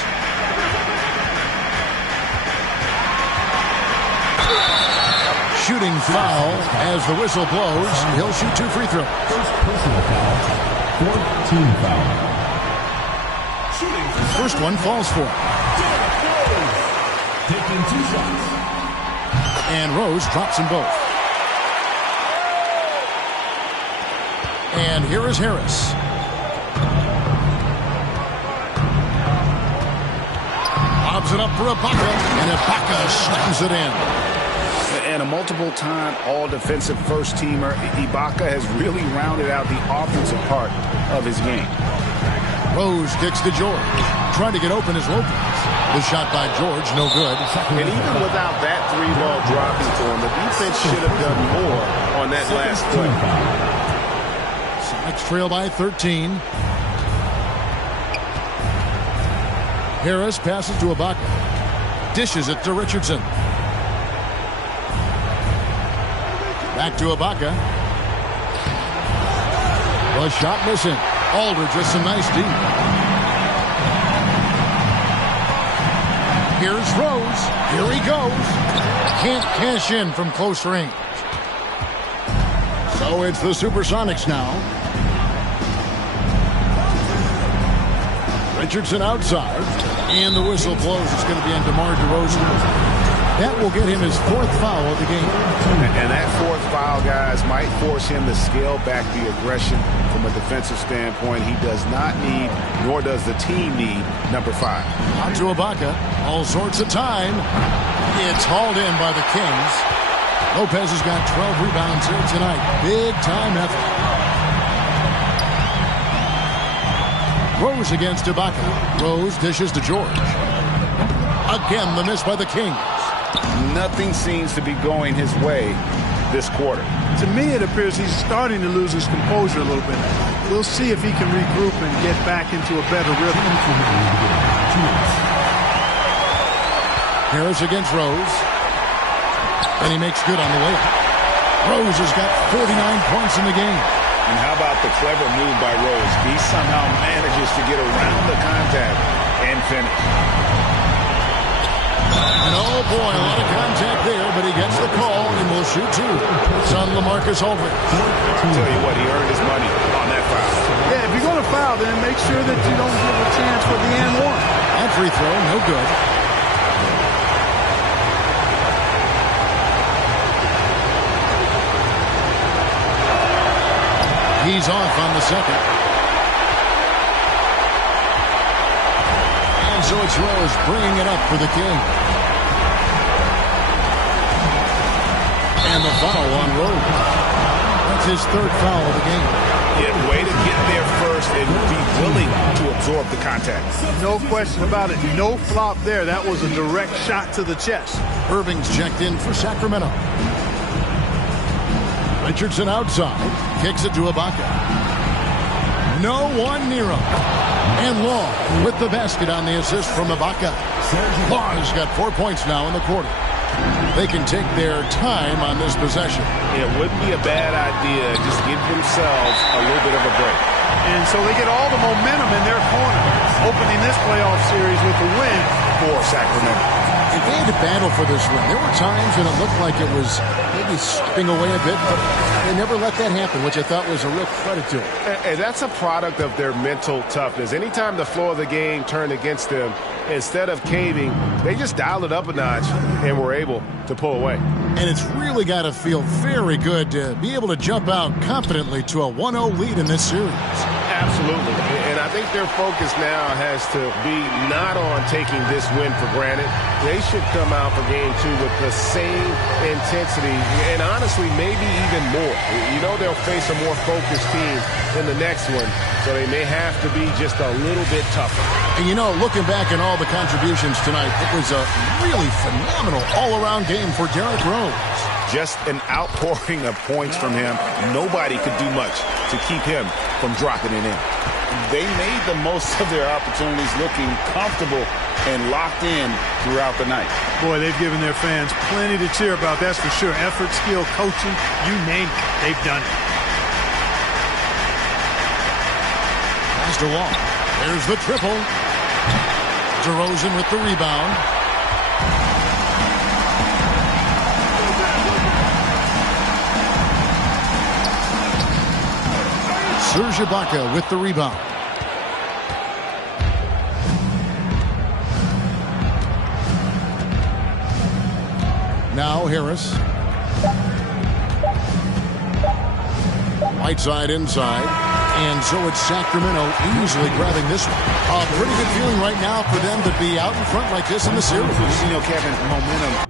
Shooting foul as the whistle blows. He'll shoot 2 free throws. First personal foul. 14 foul. First one falls for him. Taking 2 shots. And Rose drops them both. And here is Harris. Lobs it up for Ibaka. And Ibaka slams it in. And a multiple-time all-defensive first-teamer, Ibaka has really rounded out the offensive part of his game. Rose kicks to George. Trying to get open is Lopez. The shot by George, no good. And even without that 3-ball dropping for him, the defense should have done more on that last play. Sonics trail by 13. Harris passes to Ibaka. Dishes it to Richardson. Back to Ibaka. The shot missing. Aldridge with some nice deep. Here's Rose. Here he goes. Can't cash in from close range. So it's the Supersonics now. Richardson outside. And the whistle blows. It's going to be on DeMar DeRozan. That will get him his 4th foul of the game. And that 4th foul, guys, might force him to scale back the aggression from a defensive standpoint. He does not need, nor does the team need, number 5. On to Ibaka. All sorts of time. It's hauled in by the Kings. Lopez has got 12 rebounds here tonight. Big time effort. Rose against Ibaka. Rose dishes to George. Again, the miss by the Kings. Nothing seems to be going his way this quarter. To me, it appears he's starting to lose his composure a little bit. We'll see if he can regroup and get back into a better rhythm. Harris against Rose. And he makes good on the way. Rose has got 49 points in the game. And how about the clever move by Rose? He somehow manages to get around the contact and finish. And oh boy, a lot of contact there, but he gets the call and will shoot 2. It's on LaMarcus Aldridge. I'll tell you what, he earned his money on that foul. Yeah, if you're going to foul, then make sure that you don't give a chance for the and one. That free throw, no good. He's off on the second. And so it's Rose bringing it up for the King. And the foul on Rose. That's his 3rd foul of the game. Yeah, way to get there first and be willing to absorb the contact. No question about it. No flop there. That was a direct shot to the chest. Irving's checked in for Sacramento. Richardson outside. Kicks it to Ibaka. No one near him. And Long with the basket on the assist from Ibaka. Long's got 4 points now in the quarter. They can take their time on this possession. It wouldn't be a bad idea. Just give themselves a little bit of a break. And so they get all the momentum in their corner, opening this playoff series with a win for Sacramento. And they had to battle for this win. There were times when it looked like it was maybe slipping away a bit, but they never let that happen, which I thought was a real credit to them. And that's a product of their mental toughness. Anytime the flow of the game turned against them, instead of caving, they just dialed it up a notch and were able to pull away. And it's really got to feel very good to be able to jump out confidently to a 1-0 lead in this series. Absolutely. And I think their focus now has to be not on taking this win for granted. They should come out for game 2 with the same intensity and honestly maybe even more. You know they'll face a more focused team in the next one, so they may have to be just a little bit tougher. And you know, looking back at all the contributions tonight, it was a really phenomenal all-around game for Derrick Rose. Just an outpouring of points from him. Nobody could do much to keep him from dropping it in. They made the most of their opportunities, looking comfortable and locked in throughout the night. Boy, they've given their fans plenty to cheer about, that's for sure. Effort, skill, coaching, you name it, they've done it. Passed along. There's the triple. DeRozan with the rebound. Serge Ibaka with the rebound. Now Harris. Whiteside inside. And so it's Sacramento easily grabbing this one. A pretty good feeling right now for them to be out in front like this in the series. You know, Kevin, momentum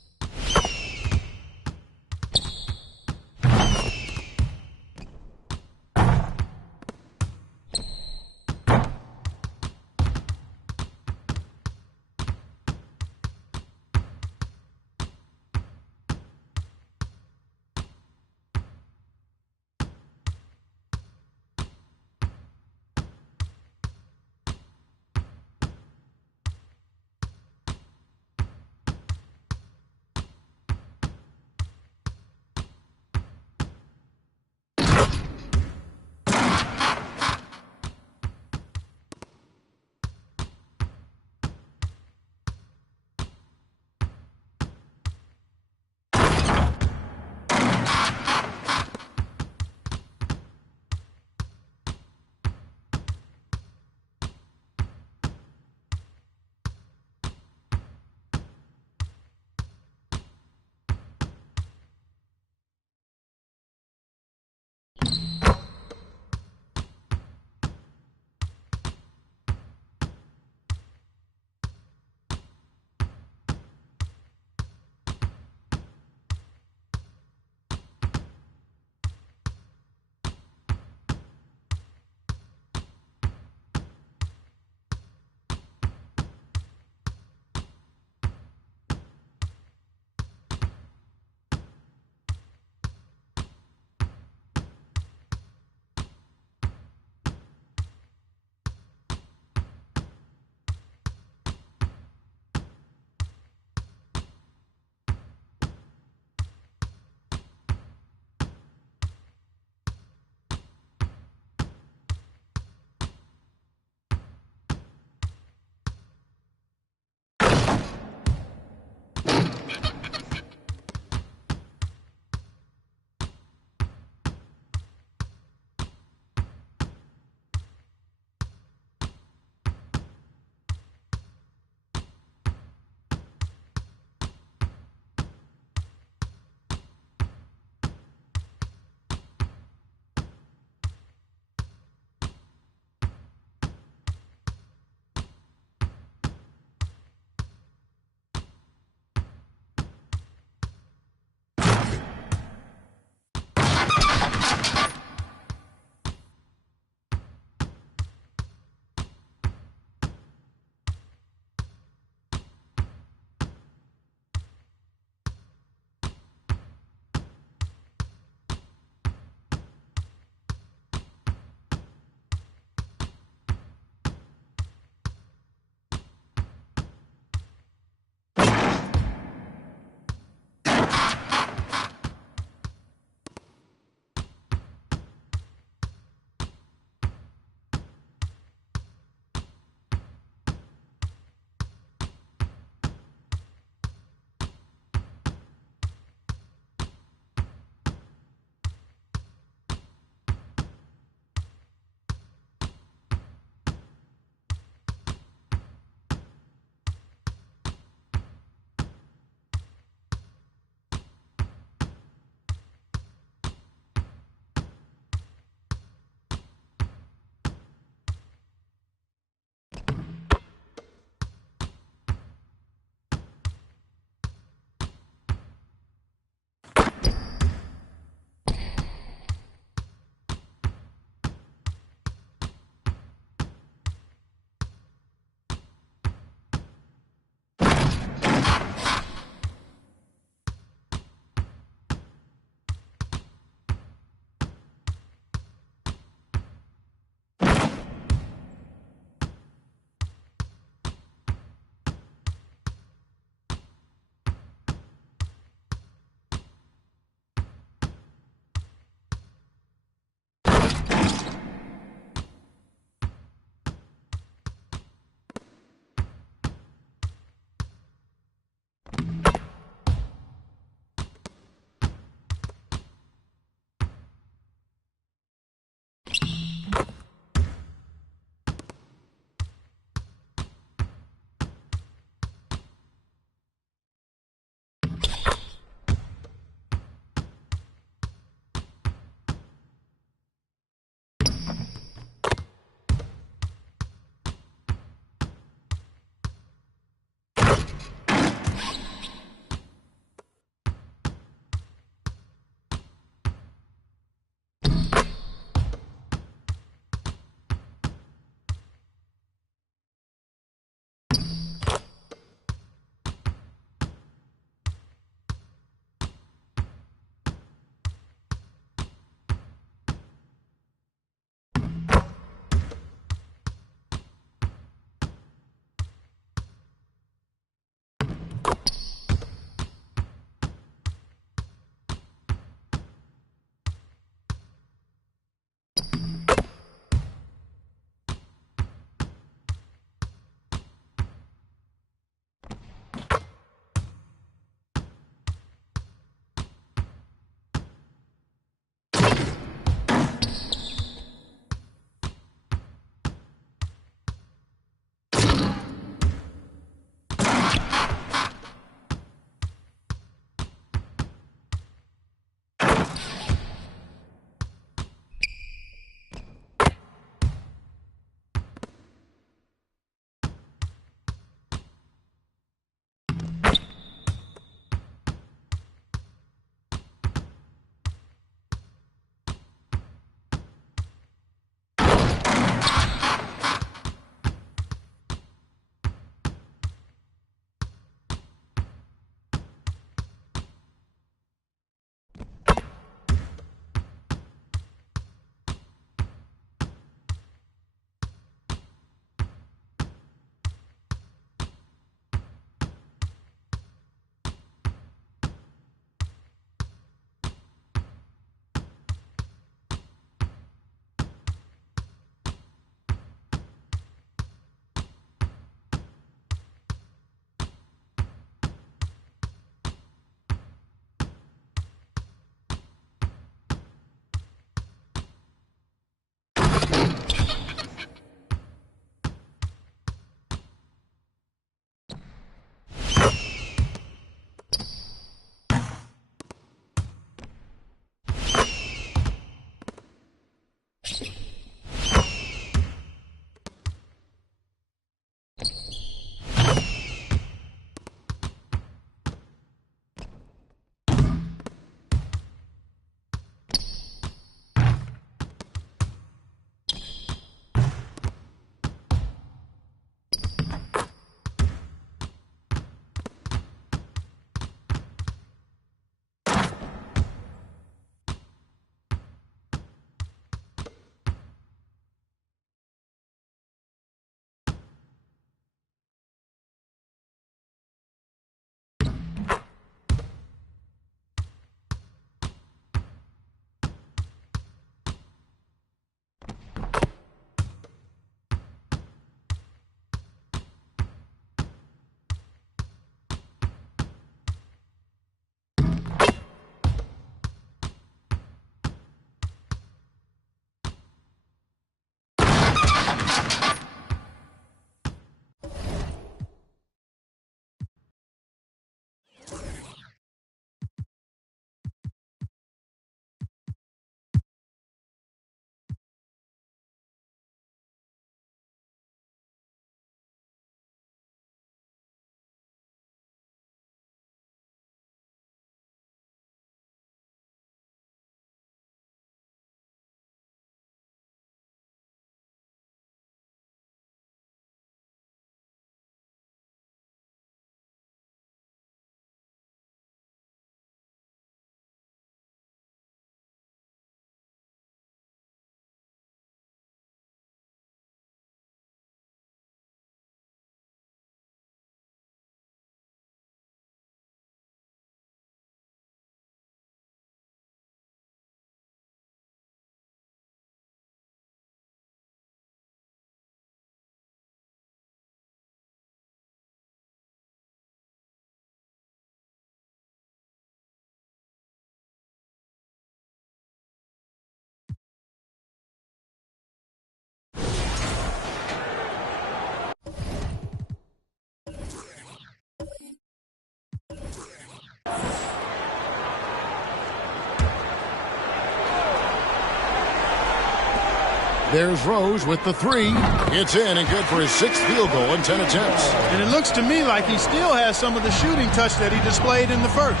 There's Rose with the three. It's in and good for his 6th field goal in 10 attempts. And it looks to me like he still has some of the shooting touch that he displayed in the first.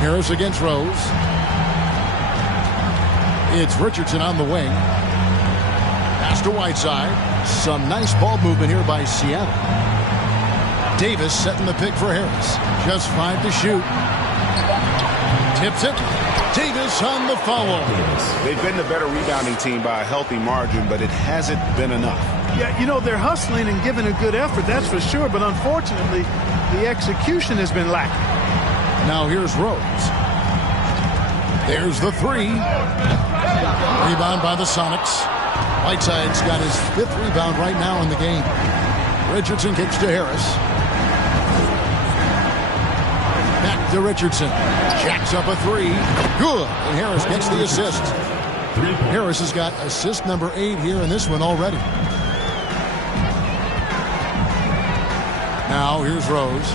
Harris against Rose. It's Richardson on the wing. Pass to Whiteside. Some nice ball movement here by Seattle. Davis setting the pick for Harris. Just 5 to shoot. Tips it. Davis on the foul. They've been the better rebounding team by a healthy margin, but it hasn't been enough. Yeah, you know, they're hustling and giving a good effort, that's for sure. But unfortunately, the execution has been lacking. Now here's Rose. There's the three. Rebound by the Sonics. Whiteside's got his 5th rebound right now in the game. Richardson kicks to Harris. Back to Richardson. Jacks up a three. Good. And Harris gets the assist. Harris has got assist number 8 here in this one already. Now here's Rose.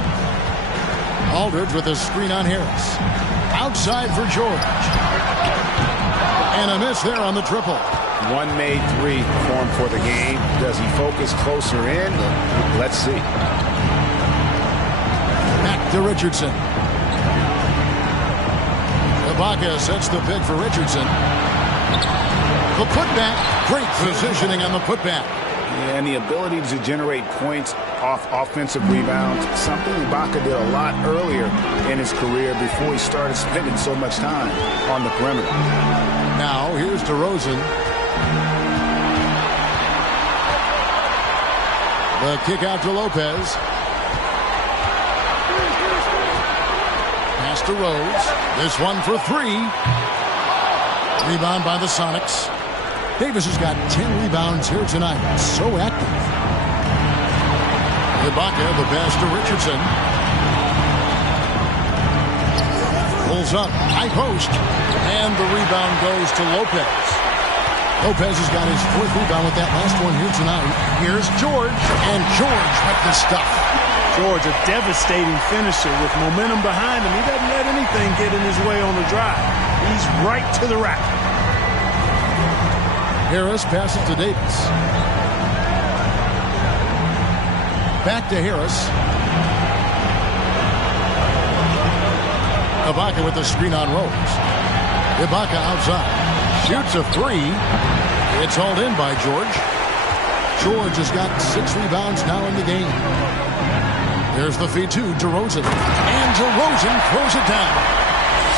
Aldridge with a screen on Harris. Outside for George. And a miss there on the triple. One made three formed for the game. Does he focus closer in? Let's see. Back to Richardson. Ibaka sets the pick for Richardson. The putback. Great positioning on the putback. Yeah, and the ability to generate points off offensive rebounds, something Ibaka did a lot earlier in his career before he started spending so much time on the perimeter. Now here's DeRozan. The kick out to Lopez. Pass to Rose. This one for 3. Rebound by the Sonics. Davis has got 10 rebounds here tonight. So active. Ibaka, the pass to Richardson. Pulls up. High post. And the rebound goes to Lopez. Lopez has got his 4th rebound with that last one here tonight. Here's George. And George with the stuff. George, a devastating finisher with momentum behind him. He doesn't let anything get in his way on the drive. He's right to the rack. Harris passes to Davis. Back to Harris. Ibaka with the screen on Rose. Ibaka outside. Shoots a 3. It's hauled in by George. George has got 6 rebounds now in the game. There's the feed to DeRozan. And DeRozan throws it down.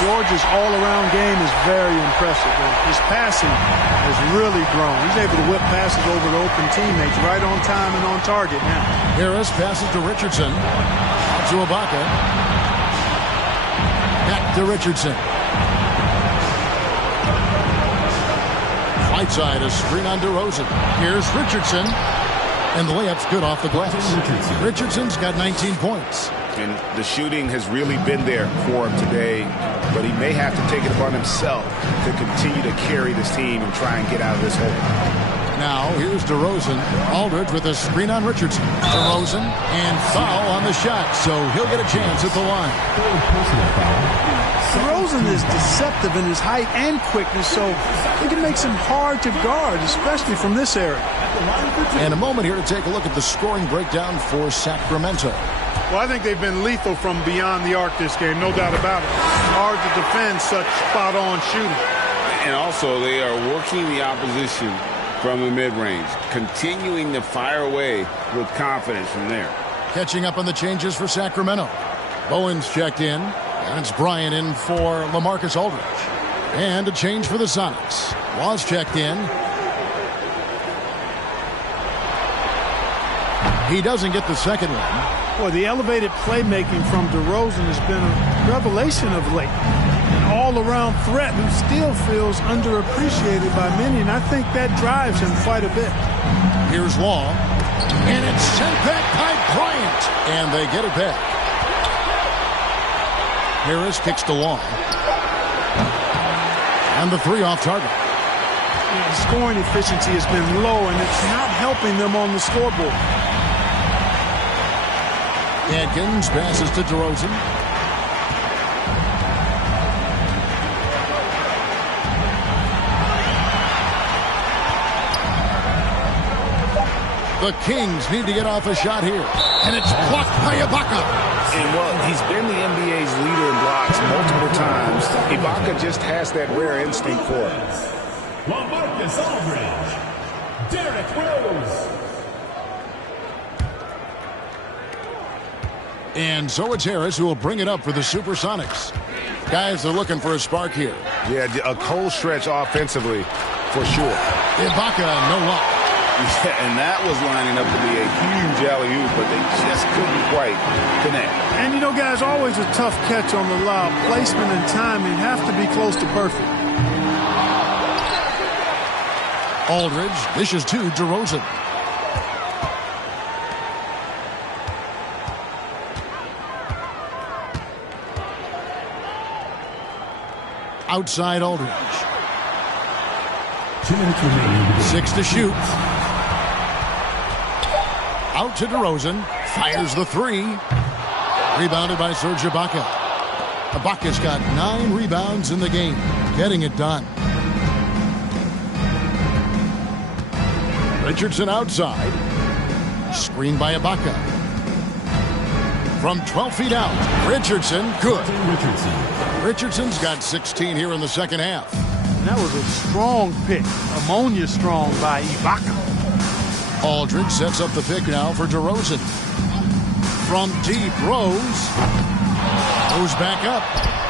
George's all-around game is very impressive. His passing has really grown. He's able to whip passes over to open teammates right on time and on target now. Harris passes to Richardson. Out to Ibaka. Back to Richardson. Whiteside, a screen on DeRozan. Here's Richardson. And the layup's good off the glass. Richardson's got 19 points. And the shooting has really been there for him today, but he may have to take it upon himself to continue to carry this team and try and get out of this hole. Now, here's DeRozan. Aldridge with a screen on Richardson. DeRozan, and foul on the shot, so he'll get a chance at the line. DeRozan is deceptive in his height and quickness, so it can make him hard to guard, especially from this area. And a moment here to take a look at the scoring breakdown for Sacramento. Well, I think they've been lethal from beyond the arc this game, no doubt about it. Hard to defend such spot-on shooting. And also, they are working the opposition from the mid-range, continuing to fire away with confidence from there. Catching up on the changes for Sacramento. Bowen's checked in, and it's Bryant in for LaMarcus Aldridge. And a change for the Sonics. Laws checked in. He doesn't get the second one. Boy, the elevated playmaking from DeRozan has been a revelation of late. An all-around threat who still feels underappreciated by many, and I think that drives him quite a bit. Here's Law. And it's sent back by Bryant. And they get it back. Harris kicks to Law. And the 3 off target. The scoring efficiency has been low, and it's not helping them on the scoreboard. Adkins passes to DeRozan. The Kings need to get off a shot here. And it's blocked by Ibaka. And, well, he's been the NBA's leader in blocks multiple times. Ibaka just has that rare instinct for it. LaMarcus Aldridge. Derrick Rose. And so it's Harris who will bring it up for the Supersonics. Guys are looking for a spark here. Yeah, a cold stretch offensively for sure. Ibaka, no luck. Yeah, and that was lining up to be a huge alley-oop, but they just couldn't quite connect. And, you know, guys, always a tough catch on the lob. Placement and timing have to be close to perfect. Aldridge dishes to DeRozan. Outside Aldridge. 2 minutes remaining. 6 to shoot. Out to DeRozan. Fires the three. Rebounded by Serge Ibaka. Ibaka's got 9 rebounds in the game. Getting it done. Richardson outside. Screen by Ibaka. From 12 feet out. Richardson, good. Richardson's got 16 here in the second half. And that was a strong pick. Ammonia strong by Ibaka. Aldridge sets up the pick now for DeRozan. From deep, Rose. Goes back up.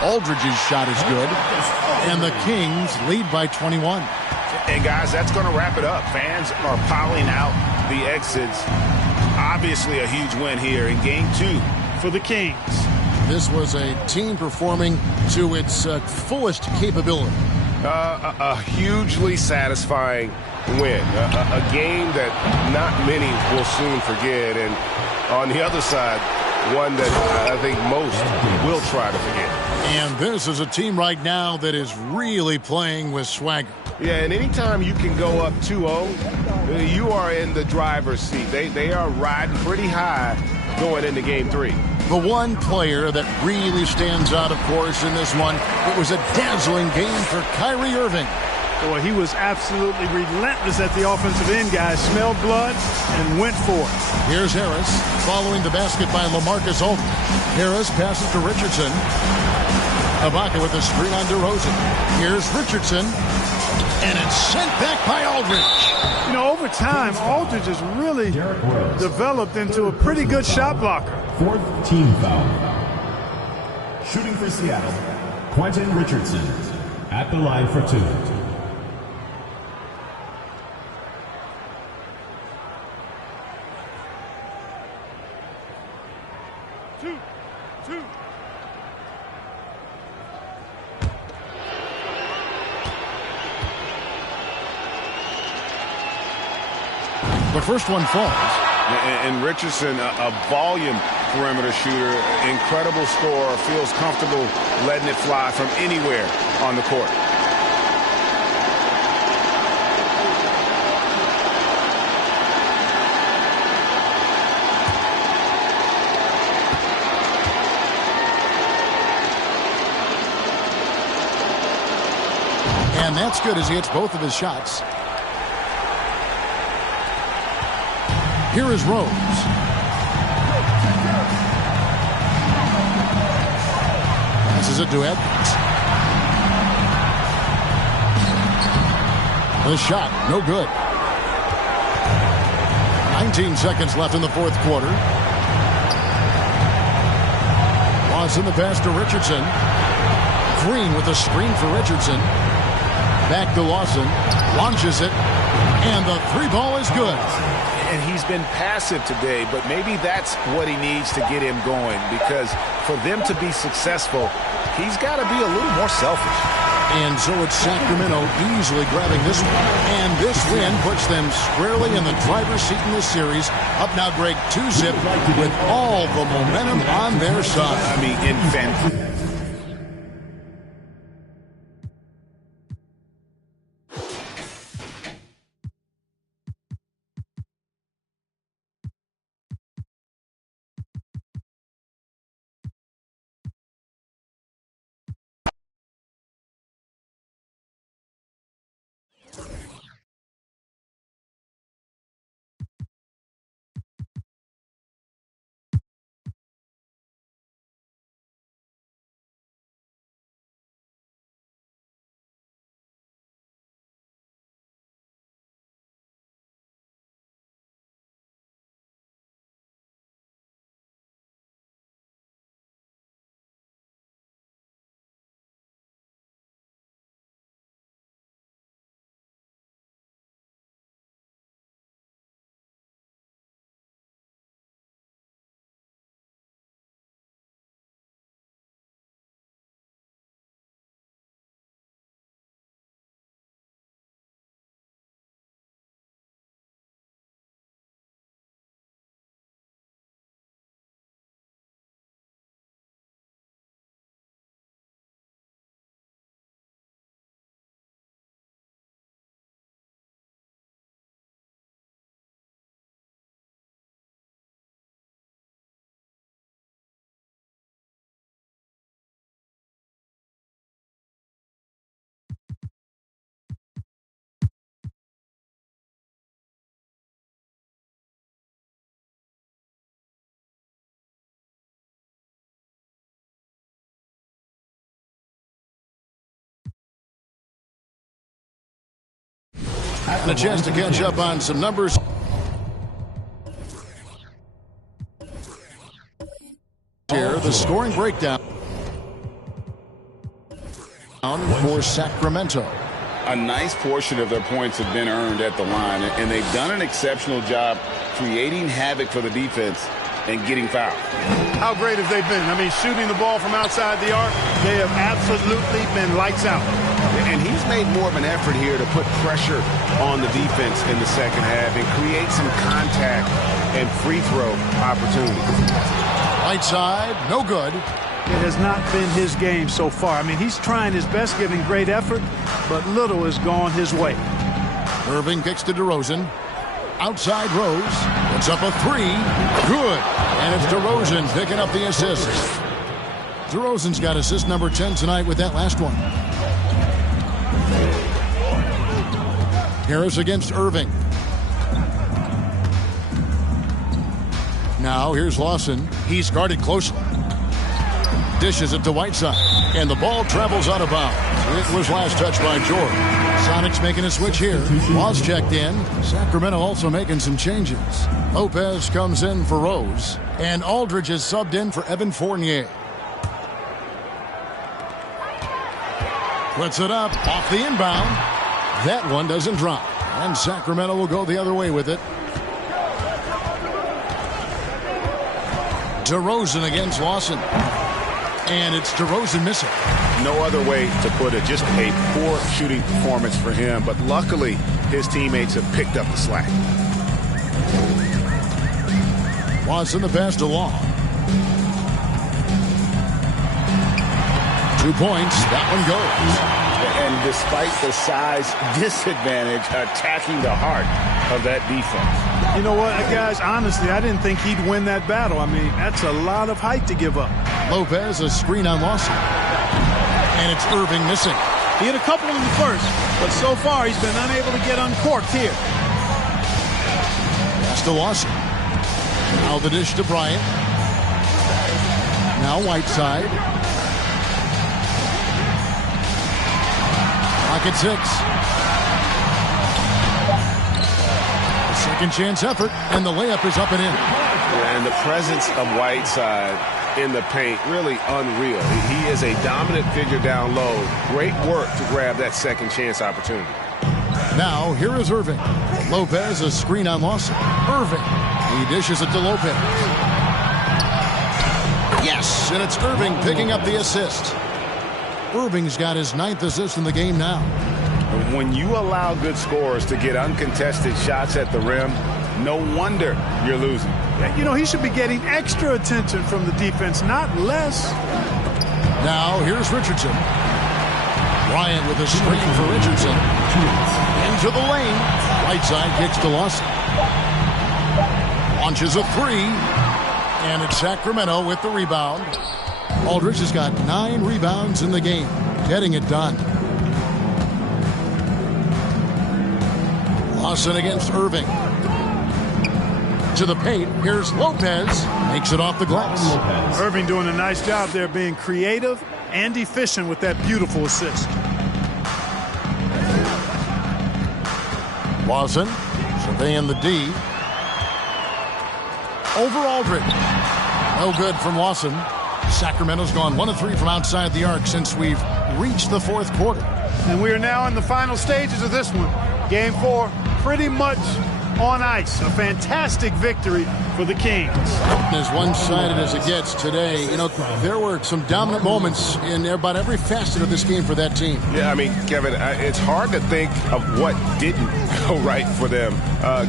Aldridge's shot is good. And the Kings lead by 21. And, guys, that's going to wrap it up. Fans are piling out the exits. Obviously a huge win here in Game 2 for the Kings. This was a team performing to its fullest capability. A hugely satisfying win. A game that not many will soon forget. And on the other side, one that I think most will try to forget. And this is a team right now that is really playing with swagger. Yeah, and anytime you can go up 2-0, you are in the driver's seat. They are riding pretty high going into Game 3. The one player that really stands out, of course, in this one, it was a dazzling game for Kyrie Irving. Boy, he was absolutely relentless at the offensive end, guys. Smelled blood and went for it. Here's Harris following the basket by LaMarcus Aldridge. Harris passes to Richardson. Ibaka with a screen on DeRozan. Here's Richardson. And it's sent back by Aldridge. You know, over time, Aldridge has really developed into a pretty good shot blocker. 4th team foul. Shooting for Seattle, Quentin Richardson at the line for 2. The first one falls. And Richardson, a volume perimeter shooter, incredible scorer, feels comfortable letting it fly from anywhere on the court. And that's good as he hits both of his shots. Here is Rose. Passes it to Edwards. The shot, no good. 19 seconds left in the fourth quarter. Lawson the pass to Richardson. Green with a screen for Richardson. Back to Lawson. Launches it. And the three ball is good. And he's been passive today, but maybe that's what he needs to get him going, because for them to be successful, he's got to be a little more selfish. And so it's Sacramento easily grabbing this one. And this win puts them squarely in the driver's seat in this series. Up now, Greg, 2-zip with all the momentum on their side. I mean, in fantasy. And a chance to catch up on some numbers. Here, the scoring breakdown for Sacramento. A nice portion of their points have been earned at the line, and they've done an exceptional job creating havoc for the defense and getting fouled. How great have they been? I mean, shooting the ball from outside the arc, they have absolutely been lights out. And he's made more of an effort here to put pressure on the defense in the second half and create some contact and free throw opportunities. Right side, no good. It has not been his game so far. I mean, he's trying his best, giving great effort, but little has gone his way. Irving kicks to DeRozan. Outside Rose. Puts up a three. Good. And it's DeRozan picking up the assist. DeRozan's got assist number 10 tonight with that last one. Harris against Irving. Now here's Lawson. He's guarded closely. Dishes it to Whiteside. And the ball travels out of bounds. It was last touched by George. Sonics making a switch here. Laws checked in. Sacramento also making some changes. Lopez comes in for Rose. And Aldridge is subbed in for Evan Fournier. Puts it up off the inbound. That one doesn't drop. And Sacramento will go the other way with it. DeRozan against Lawson. And it's DeRozan missing. No other way to put it. Just a poor shooting performance for him. But luckily, his teammates have picked up the slack. Lawson the pass to Long. 2 points. That one goes. And despite the size disadvantage, attacking the heart of that defense. You know what, guys? Honestly, I didn't think he'd win that battle. I mean, that's a lot of height to give up. Lopez, a screen on Lawson. And it's Irving missing. He hit a couple in the first, but so far he's been unable to get uncorked here. Pass to Lawson. Now the dish to Bryant. Now Whiteside. Rocket 6. A second chance effort, and the layup is up and in. And the presence of Whiteside in the paint, really unreal. He is a dominant figure down low. Great work to grab that second chance opportunity. Now, here is Irving. Lopez, a screen on Lawson. Irving. He dishes it to Lopez. Yes, and it's Irving picking up the assist. Irving's got his 9th assist in the game now. When you allow good scorers to get uncontested shots at the rim, no wonder you're losing. You know, he should be getting extra attention from the defense, not less. Now, here's Richardson. Bryant with a screen for Richardson. Into the lane. Whiteside kicks to Lawson. Launches a three. And it's Sacramento with the rebound. Aldridge has got 9 rebounds in the game. Getting it done. Lawson against Irving. To the paint. Here's Lopez. Makes it off the glass. Irving doing a nice job there, being creative and efficient with that beautiful assist. Lawson surveying the D. Over Aldridge. No good from Lawson. Sacramento's gone 1 of 3 from outside the arc since we've reached the 4th quarter. And we are now in the final stages of this one. Game 4, pretty much on ice. A fantastic victory for the Kings. As one-sided as it gets today, you know, there were some dominant moments in about every facet of this game for that team. Yeah, I mean, Kevin, it's hard to think of what didn't go right for them.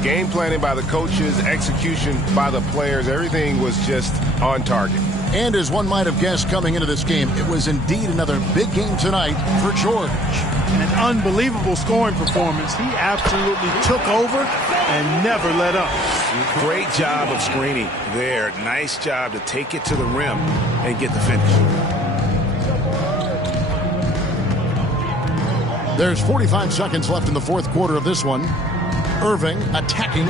Game planning by the coaches, execution by the players, everything was just on target. And as one might have guessed coming into this game, it was indeed another big game tonight for George. An unbelievable scoring performance. He absolutely took over and never let up. Great job of screening there. Nice job to take it to the rim and get the finish. There's 45 seconds left in the 4th quarter of this one. Irving attacking.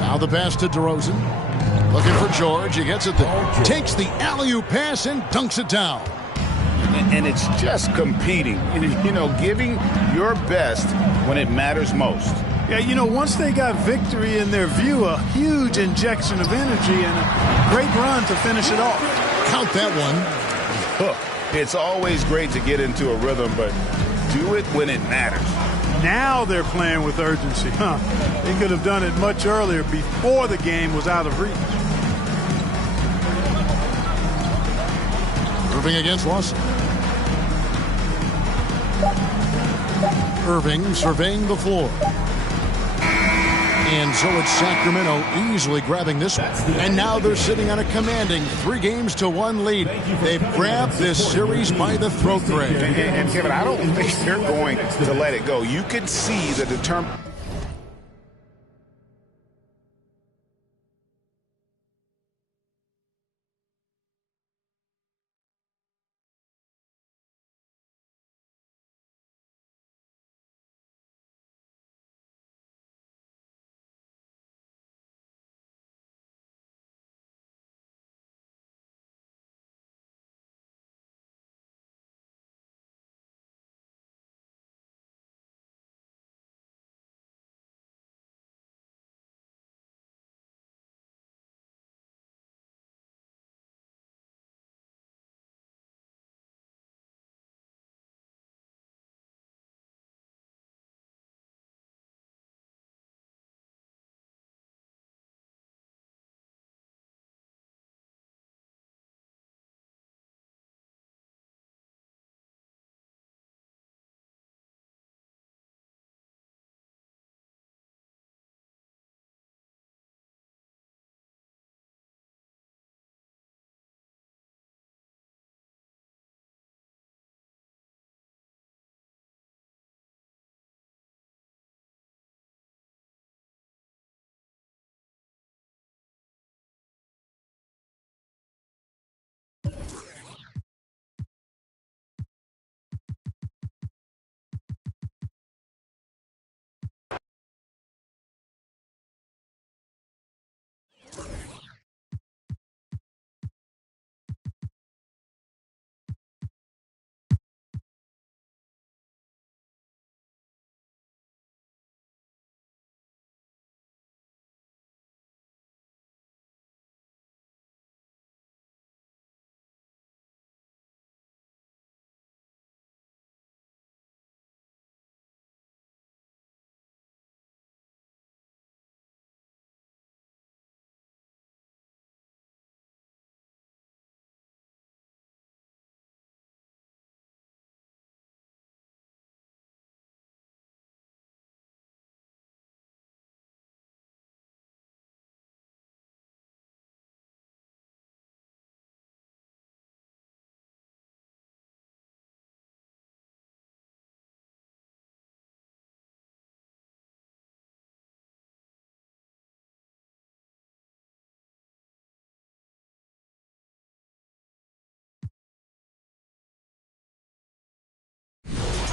Now the pass to DeRozan. Looking for George. He gets it there. Takes the alley-oop pass and dunks it down. And it's just competing, you know, giving your best when it matters most. Yeah, you know, once they got victory in their view, a huge injection of energy and a great run to finish it off. Count that one. Look, it's always great to get into a rhythm, but do it when it matters. Now they're playing with urgency. They could have done it much earlier, before the game was out of reach. Irving against Lawson. Irving surveying the floor. And so it's Sacramento easily grabbing this one. And now they're sitting on a commanding 3-1 lead. They've grabbed this series by the throat, Greg. And Kevin, I don't think they're going to let it go. You can see the determination.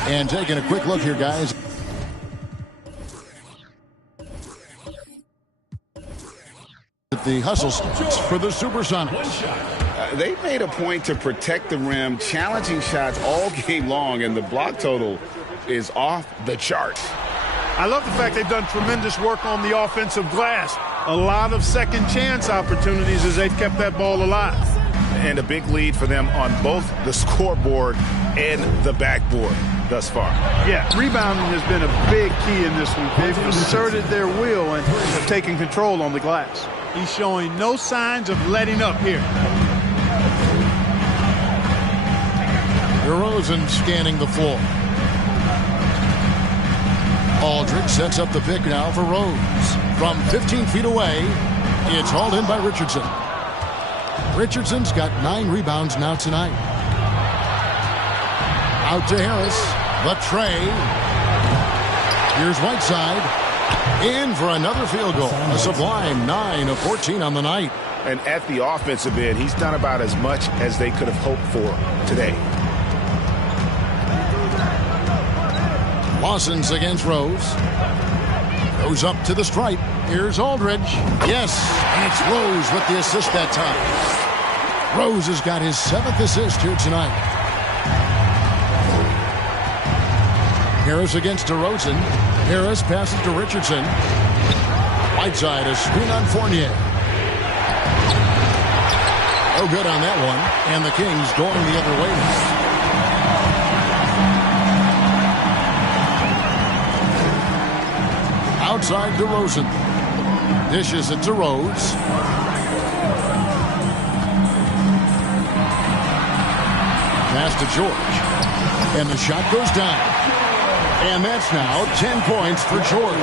And taking a quick look here, guys. The hustle starts for the Supersonics. They made a point to protect the rim, challenging shots all game long, and the block total is off the charts. I love the fact they've done tremendous work on the offensive glass. A lot of second chance opportunities as they've kept that ball alive. And a big lead for them on both the scoreboard and the backboard thus far. Yeah, rebounding has been a big key in this one. They've asserted their will and have taken control on the glass. He's showing no signs of letting up here. DeRozan scanning the floor. Aldridge sets up the pick now for Rose. From 15 feet away, it's hauled in by Richardson. Richardson's got 9 rebounds now tonight. Out to Harris. The tray. Here's Whiteside. In for another field goal. A sublime 9 of 14 on the night. And at the offensive end, he's done about as much as they could have hoped for today. Lawson's against Rose. Goes up to the stripe. Here's Aldridge. Yes, and it's Rose with the assist that time. Rose has got his 7th assist here tonight. Harris against DeRozan. Harris passes to Richardson. Whiteside, a screen on Fournier. No good on that one. And the Kings going the other way. Outside DeRozan. Dishes it to Rose. Pass to George. And the shot goes down. And that's now 10 points for George.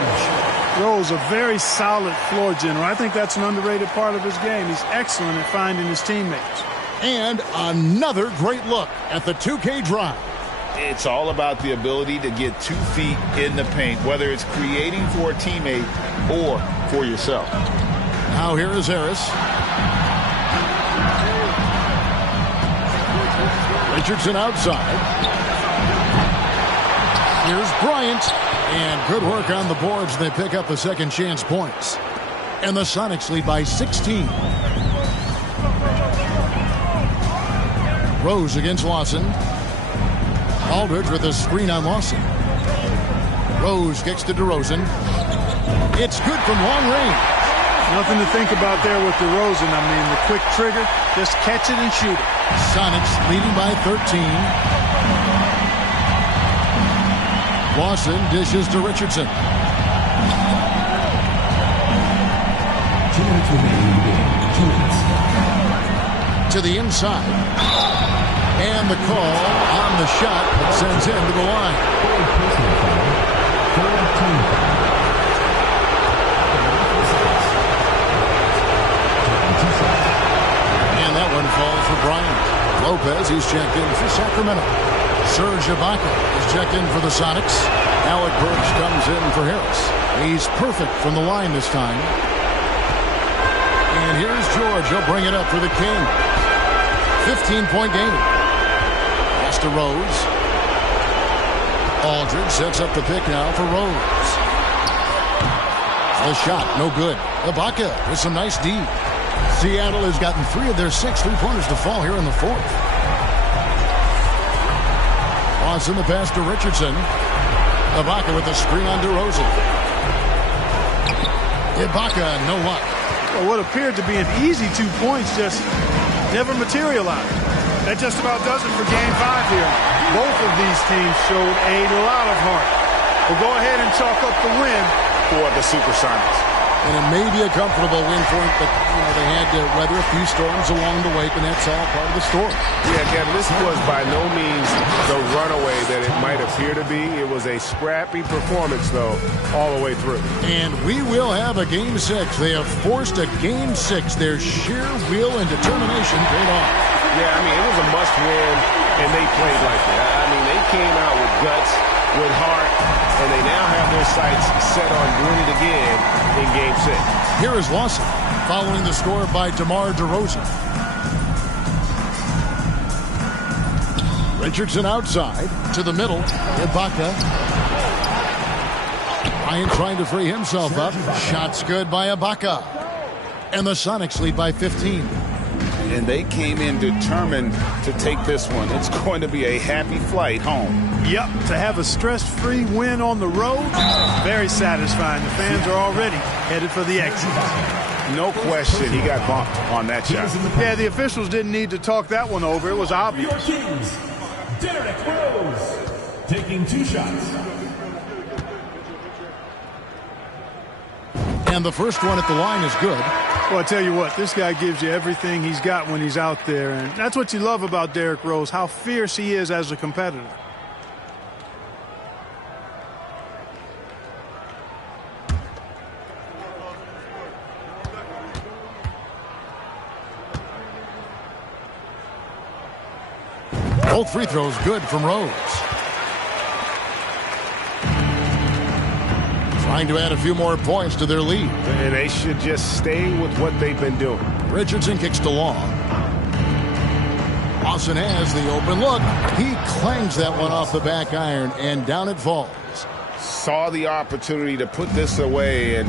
Rose, a very solid floor general. I think that's an underrated part of his game. He's excellent at finding his teammates. And another great look at the 2K drive. It's all about the ability to get 2 feet in the paint, whether it's creating for a teammate or for yourself. Now here is Harris. Richardson outside. Here's Bryant. And good work on the boards. They pick up the second chance points. And the Sonics lead by 16. Rose against Lawson. Aldridge with a screen on Lawson. Rose kicks to DeRozan. It's good from long range. Nothing to think about there with DeRozan. I mean, the quick trigger, just catch it and shoot it. Sonics leading by 13. Lawson dishes to Richardson. 2 minutes remaining in the game. 2 minutes. To the inside. And the call on the shot that sends him to the line. And that one falls for Bryant. Lopez, he's checked in for Sacramento. Serge Ibaka is checked in for the Sonics. Alec Burks comes in for Harris. He's perfect from the line this time. And here's George. He'll bring it up for the Kings. 15-point game. Pass to Rose. Aldridge sets up the pick now for Rose. The shot, no good. Ibaka with some nice D. Seattle has gotten 3 of their 6 3-pointers to fall here in the fourth. Lawson the pass to Richardson. Ibaka with the screen on DeRozan. Ibaka, no luck. Well, what appeared to be an easy 2 points just never materialized. That just about does it for Game 5 here. Both of these teams showed a lot of heart. We'll go ahead and chalk up the win For the Supersonics. And it may be a comfortable win for them, but they had to weather a few storms along the way, and that's all part of the story. Yeah, Kevin, this was by no means the runaway that it might appear to be. It was a scrappy performance, though, all the way through. And we will have a Game 6. They have forced a Game 6. Their sheer will and determination paid off. Yeah, I mean, it was a must-win, and they played like that. I mean, they came out with guts, with heart, and they now have their sights set on doing it again in Game 6. Here is Lawson, following the score by DeMar DeRozan. Richardson outside, to the middle, Ibaka. Ryan trying to free himself up. Shots good by Ibaka. And the Sonics lead by 15. And they came in determined to take this one. It's going to be a happy flight home. Yep, to have a stress-free win on the road, very satisfying. The fans are already headed for the exit. No question, he got bumped on that shot. Yeah, the officials didn't need to talk that one over. It was obvious. Your Kings, Derrick Rose, taking 2 shots. And the first one at the line is good. Well, I tell you what, this guy gives you everything he's got when he's out there. And that's what you love about Derrick Rose, how fierce he is as a competitor. Both free throws good from Rose. Trying to add a few more points to their lead. And they should just stay with what they've been doing. Richardson kicks to Long. Lawson has the open look. He clangs that one off the back iron, and down it falls. Saw the opportunity to put this away and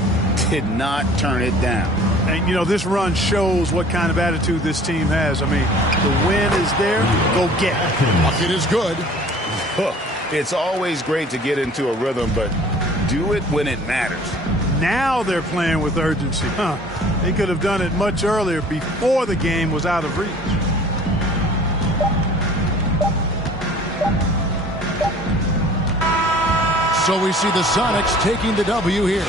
did not turn it down. And, you know, this run shows what kind of attitude this team has. I mean, the win is there. Go get it. Bucket is good. It's always great to get into a rhythm, but do it when it matters. Now they're playing with urgency. They could have done it much earlier before the game was out of reach. So we see the Sonics taking the W here.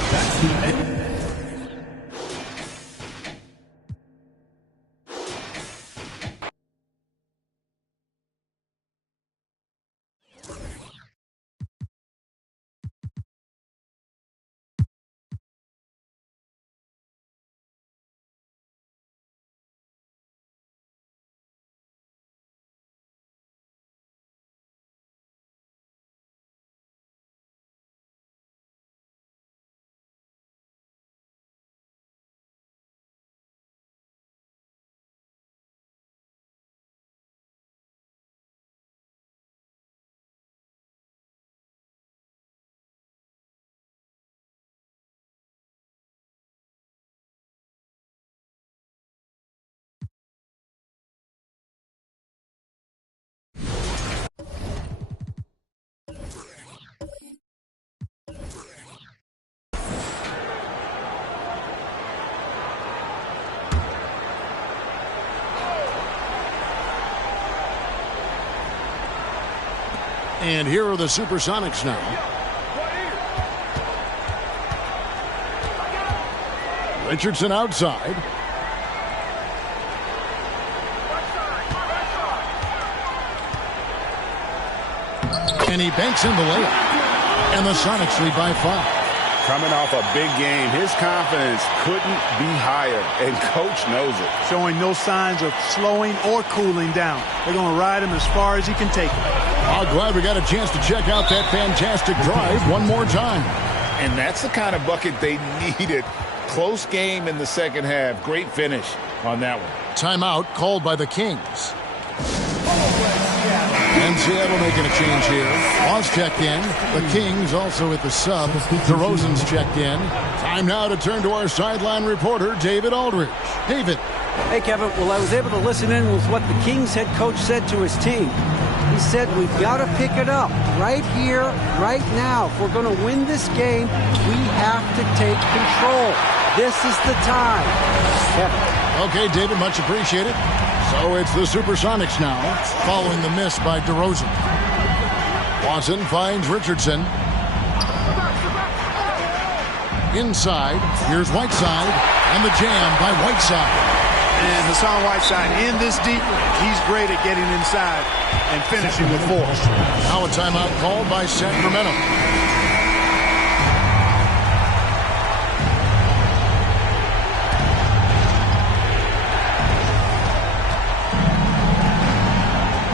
And here are the Supersonics now. Richardson outside. And he banks in the layup. And the Sonics lead by 5. Coming off a big game, his confidence couldn't be higher, and Coach knows it. Showing no signs of slowing or cooling down. They're going to ride him as far as he can take him. I'm glad we got a chance to check out that fantastic drive one more time. And that's the kind of bucket they needed. Close game in the second half. Great finish on that one. Timeout called by the Kings. And Seattle making a change here. Ross checked in. The Kings also at the sub. DeRozan's checked in. Time now to turn to our sideline reporter, David Aldridge. David. Hey, Kevin. Well, I was able to listen in with what the Kings head coach said to his team. He said, we've got to pick it up right here, right now. If we're going to win this game, we have to take control. This is the time. Kevin. Okay, David, much appreciated. So it's the Supersonics now, following the miss by DeRozan. Watson finds Richardson. Inside, here's Whiteside, and the jam by Whiteside. And Hassan Whiteside in this deep, he's great at getting inside and finishing with force. Now a timeout called by Sacramento.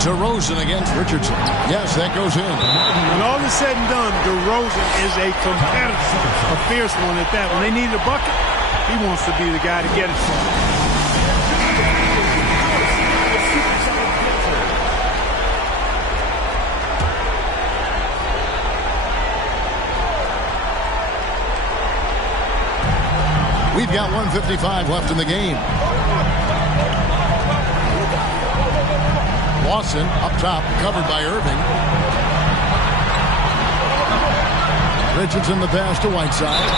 DeRozan against Richardson. Yes, that goes in. When all is said and done, DeRozan is a competitor, a fierce one at that. When they need a bucket, he wants to be the guy to get it from. We've got 1:55 left in the game. Lawson up top, covered by Irving. Richardson the pass to Whiteside.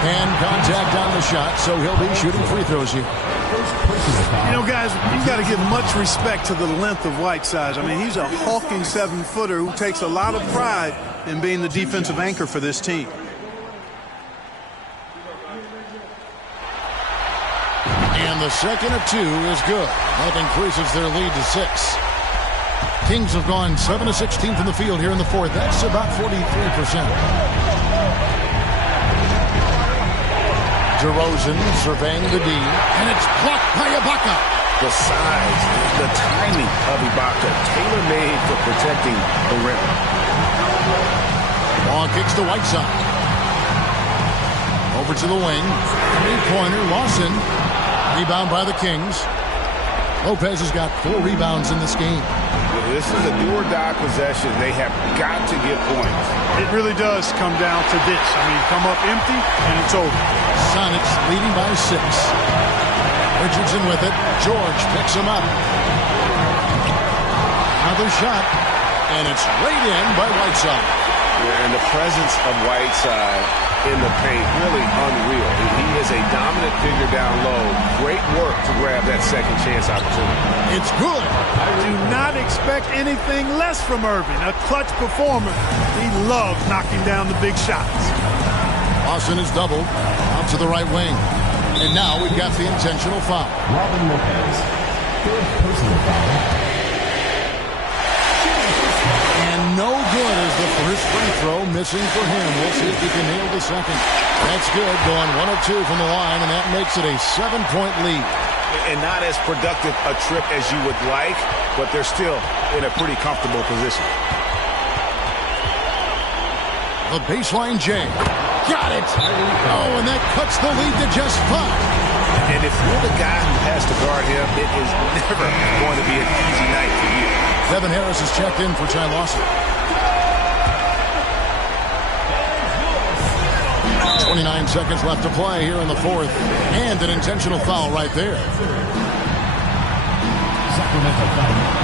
Hand contact on the shot, so he'll be shooting free throws here. You know, guys, you've got to give much respect to the length of Whiteside. I mean, he's a hulking 7-footer who takes a lot of pride in being the defensive anchor for this team. And the second of 2 is good. That increases their lead to 6. Kings have gone 7 of 16 from the field here in the fourth. That's about 43%. DeRozan surveying the D, and it's blocked by Ibaka. The size, the timing of Ibaka, tailor-made for protecting the rim. Long kicks to Whiteside. Over to the wing. Three-pointer, Lawson. Rebound by the Kings. Lopez has got 4 rebounds in this game. This is a do-or-die possession. They have got to get points. It really does come down to this. I mean, come up empty, and it's over. Sonics leading by 6. Richardson with it. George picks him up. Another shot. And it's laid in by Whiteside. Yeah, and the presence of Whiteside in the paint, really unreal. He is a dominant figure down low. Great work to grab that second chance opportunity. It's good. Do not expect anything less from Irving. A clutch performer. He loves knocking down the big shots. Austin is doubled out to the right wing. And now we've got the intentional foul. Robin Lopez, third personal foul. And no good as the first free throw missing for him. We'll see if he can nail the second. That's good, going 1 of 2 from the line, and that makes it a 7-point lead. And not as productive a trip as you would like, but they're still in a pretty comfortable position. The baseline J. Got it! Oh, and that cuts the lead to just 5. And if you're the guy who has to guard him, it is never going to be an easy night for you. Devin Harris is checked in for Ty Lawson. 29 seconds left to play here in the fourth. And an intentional foul right there.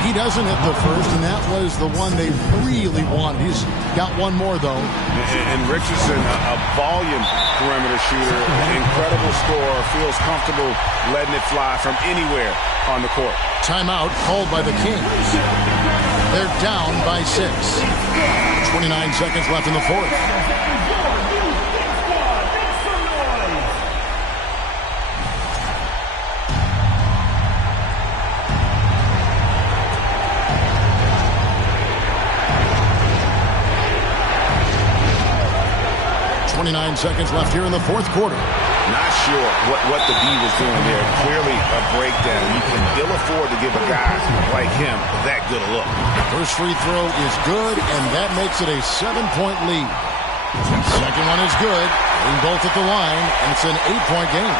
He doesn't hit the first, and that was the one they really wanted. He's got one more, though. And Richardson, a volume perimeter shooter, incredible scorer, feels comfortable letting it fly from anywhere on the court. Timeout called by the Kings. They're down by 6. 29 seconds left in the fourth. Seconds left here in the fourth quarter. Not sure what the D was doing there. Clearly a breakdown. You can ill afford to give a guy like him that good a look. First free throw is good, and that makes it a 7-point lead. Second one is good. They're both at the line, and it's an 8-point game.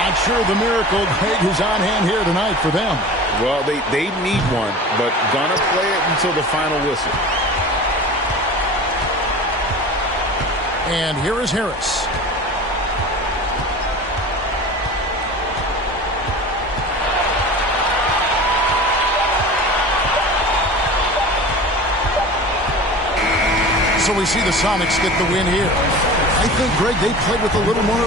Not sure the miracle, Greg, is on hand here tonight for them. Well, they need one, but gonna play it until the final whistle. And here is Harris. So we see the Sonics get the win here. I think, Greg, they played with a little more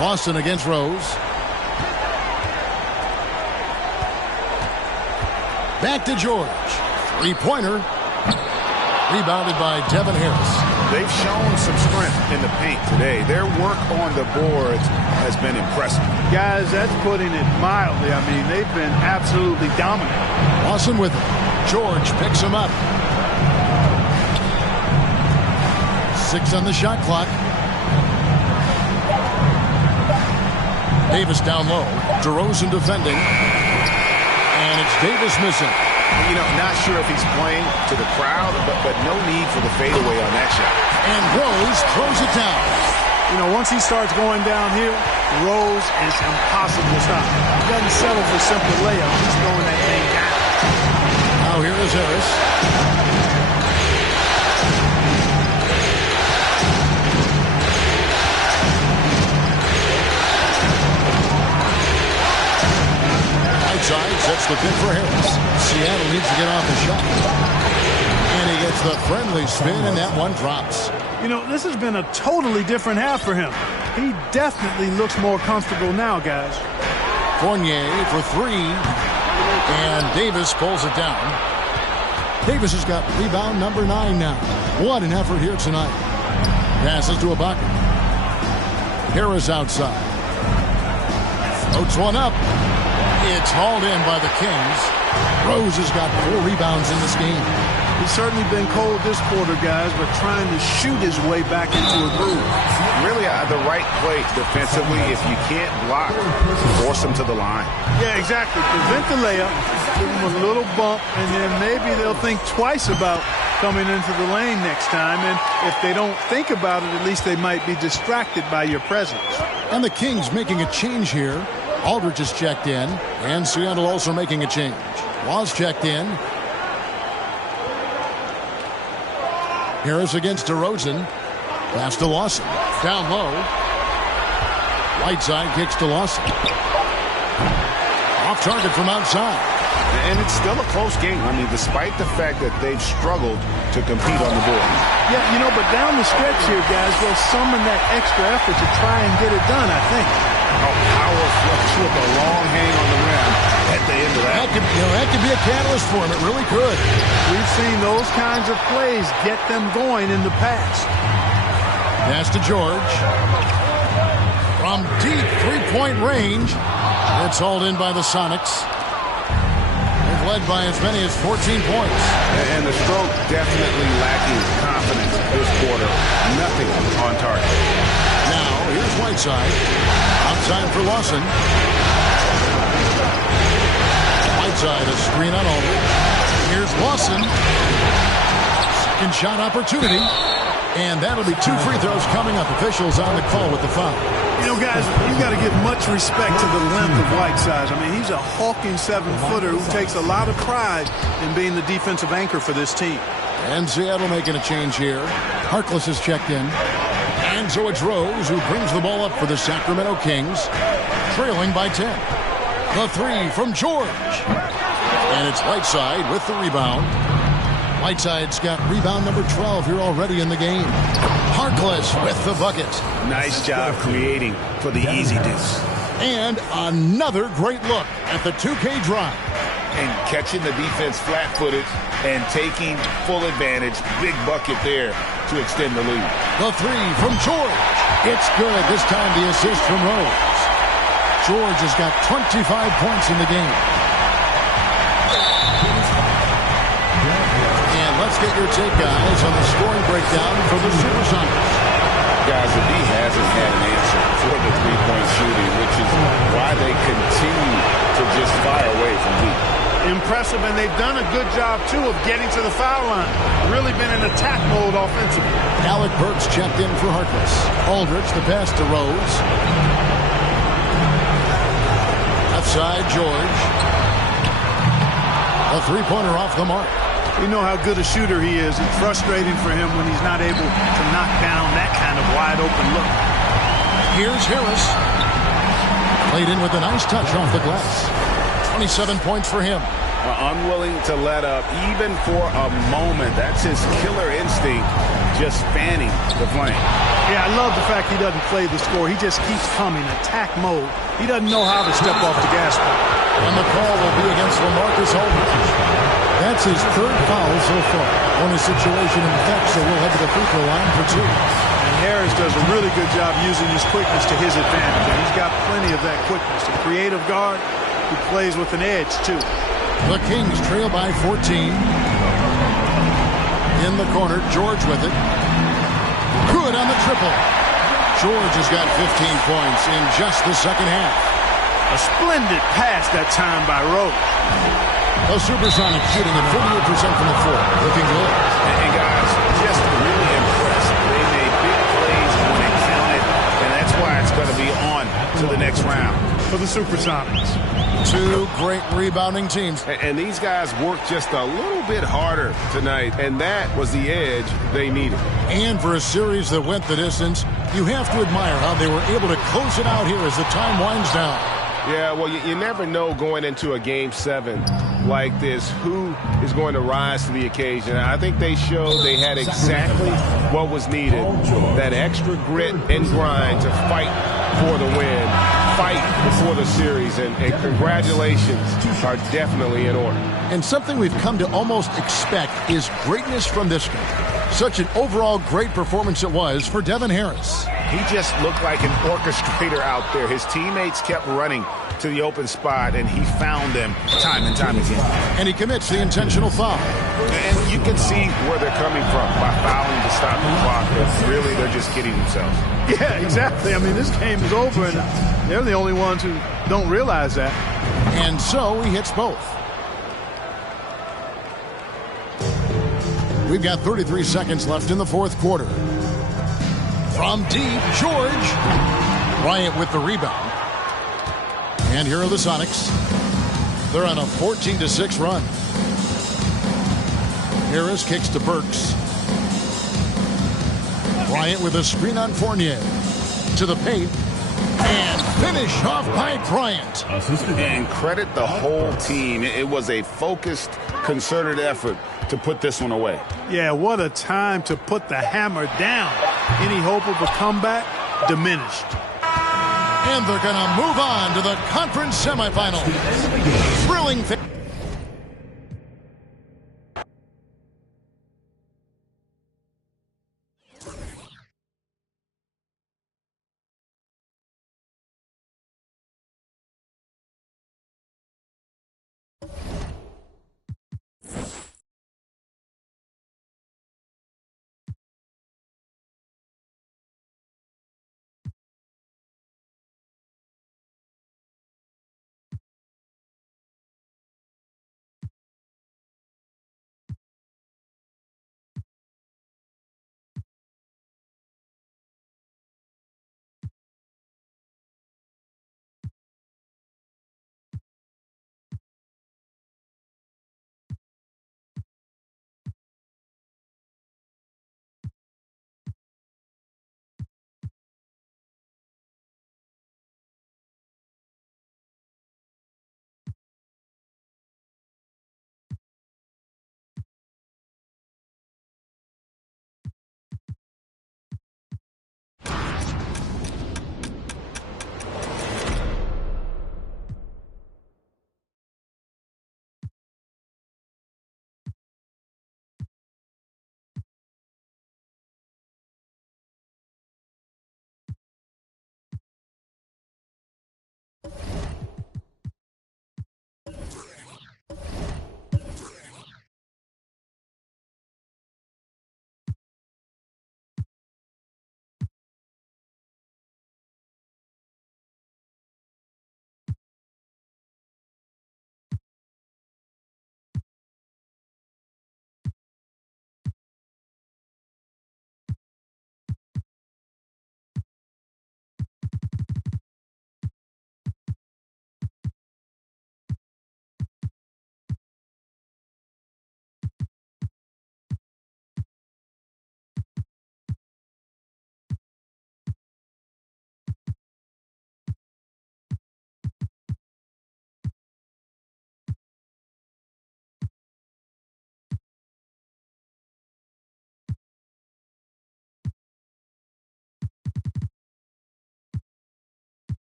Austin against Rose. Back to George. Three-pointer. Rebounded by Devin Harris. They've shown some strength in the paint today. Their work on the boards has been impressive. Guys, that's putting it mildly. I mean, they've been absolutely dominant. Austin with it. George picks him up. 6 on the shot clock. Davis down low. DeRozan defending. And it's Davis missing. You know, not sure if he's playing to the crowd, but no need for the fadeaway on that shot. And Rose throws it down. You know, once he starts going down here, Rose is impossible to stop. He doesn't settle for simple layups. He's throwing that thing down. Now here is Harris. Whiteside sets the pin for Harris. Seattle needs to get off the shot. And he gets the friendly spin, and that one drops. You know, this has been a totally different half for him. He definitely looks more comfortable now, guys. Fournier for three. And Davis pulls it down. Davis has got rebound number 9 now. What an effort here tonight. Passes to Ibaka. Harris outside. Floats one up. It's hauled in by the Kings. Rose has got 4 rebounds in this game. He's certainly been cold this quarter, guys, but trying to shoot his way back into a groove. Really the right play defensively. If you can't block, force him to the line. Yeah, exactly. Prevent the layup, give him a little bump, and then maybe they'll think twice about coming into the lane next time. And if they don't think about it, at least they might be distracted by your presence. And the Kings making a change here. Aldridge is checked in, and Seattle also making a change. Was checked in. Harris against DeRozan. Pass to Lawson. Down low. Whiteside kicks to Lawson. Off target from outside. And it's still a close game. I mean, despite the fact that they've struggled to compete on the board. Yeah, you know, but down the stretch here, guys, they'll summon that extra effort to try and get it done, I think. A power flush with a long hang on the rim at the end of that. That could be a catalyst for him. It really could. We've seen those kinds of plays get them going in the past. Pass to George. From deep three-point range. It's hauled in by the Sonics. They've led by as many as 14 points. And the stroke definitely lacking confidence this quarter. Nothing on target. Now, here's Whiteside. Outside for Lawson. Whiteside, a screen on Aldridge. Here's Lawson. Second shot opportunity. And that'll be 2 free throws coming up. Officials on the call with the foul. You know, guys, you got to give much respect to the length of Whiteside. I mean, he's a hulking 7-footer who takes a lot of pride in being the defensive anchor for this team. And Seattle making a change here. Harkless is checked in. And so it's Rose who brings the ball up for the Sacramento Kings, trailing by 10. The 3 from George. And it's Whiteside with the rebound. Whiteside's got rebound number 12 here already in the game. Harkless with the bucket. Nice job creating for the easy deuce. And another great look at the 2K drive. And catching the defense flat-footed and taking full advantage. Big bucket there to extend the lead. The 3 from George. It's good. This time the assist from Rose. George has got 25 points in the game. And let's get your take, guys, on the scoring breakdown for the Supersonics. Guys, the D hasn't had an answer for the three-point shooting, which is why they continue to just fire away from deep. Impressive, and they've done a good job, too, of getting to the foul line. Really been in attack mode offensively. Alec Burks checked in for Harkless. Aldridge, the pass to Rose. Left side, George. A three-pointer off the mark. We know how good a shooter he is. It's frustrating for him when he's not able to knock down that kind of wide-open look. Here's Harris. Played in with a nice touch off the glass. 27 points for him. Unwilling to let up, even for a moment. That's his killer instinct, just fanning the flame. Yeah, I love the fact he doesn't play the score. He just keeps coming, attack mode. He doesn't know how to step off the gas pedal. And the call will be against LaMarcus Aldridge. That's his 3rd foul so far. Only situation in effect, so we'll head to the free throw line for 2. And Harris does a really good job using his quickness to his advantage. And he's got plenty of that quickness. A creative guard who plays with an edge, too. The Kings trail by 14. In the corner, George with it. Good on the triple. George has got 15 points in just the second half. A splendid pass that time by Rose. The Supersonics shooting at 48% from the floor. Looking good. And guys, just really impressed. They made big plays when it counted, and that's why it's going to be on to the next round. For the Supersonics. Two great rebounding teams. And these guys worked just a little bit harder tonight, and that was the edge they needed. And for a series that went the distance, you have to admire how they were able to close it out here as the time winds down. Yeah, well, you never know going into a Game 7 like this who is going to rise to the occasion. I think they showed they had exactly what was needed, that extra grit and grind to fight for the win, fight before the series, and congratulations are definitely in order. And something we've come to almost expect is greatness from this guy. Such an overall great performance it was for Devin Harris. He just looked like an orchestrator out there. His teammates kept running to the open spot, and he found them time and time again. And he commits the intentional foul. And you can see where they're coming from by fouling to stop the clock. But really, they're just kidding themselves. Yeah, exactly. I mean, this game is over, and they're the only ones who don't realize that. And so he hits both. We've got 33 seconds left in the fourth quarter. From deep, George. Bryant with the rebound. And here are the Sonics. They're on a 14-6 run. Harris kicks to Burks. Bryant with a screen on Fournier. To the paint. And finish off by Bryant. And credit the whole team. It was a focused, concerted effort to put this one away. Yeah, what a time to put the hammer down. Any hope of a comeback diminished. And they're going to move on to the conference semifinals. Thrilling.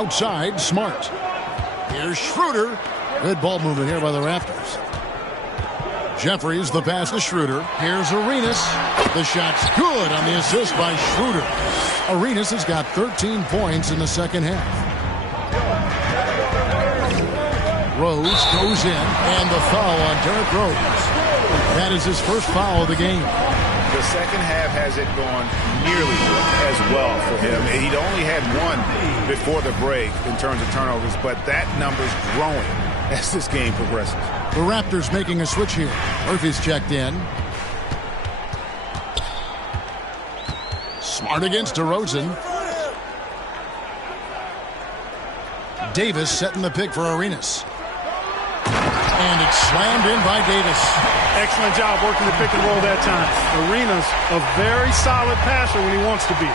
Outside, Smart. Here's Schroeder. Good ball movement here by the Raptors. Jeffries, the pass to Schroeder. Here's Arenas. The shot's good on the assist by Schroeder. Arenas has got 13 points in the second half. Rose goes in, and the foul on Derrick Rose. That is his first foul of the game. The second half hasn't gone nearly as well for him. He'd only had one before the break in terms of turnovers, but that number's growing as this game progresses. The Raptors making a switch here. Murphy's checked in. Smart against DeRozan. Davis setting the pick for Arenas. And it's slammed in by Davis. Excellent job working the pick and roll that time. Arenas, a very solid passer when he wants to be.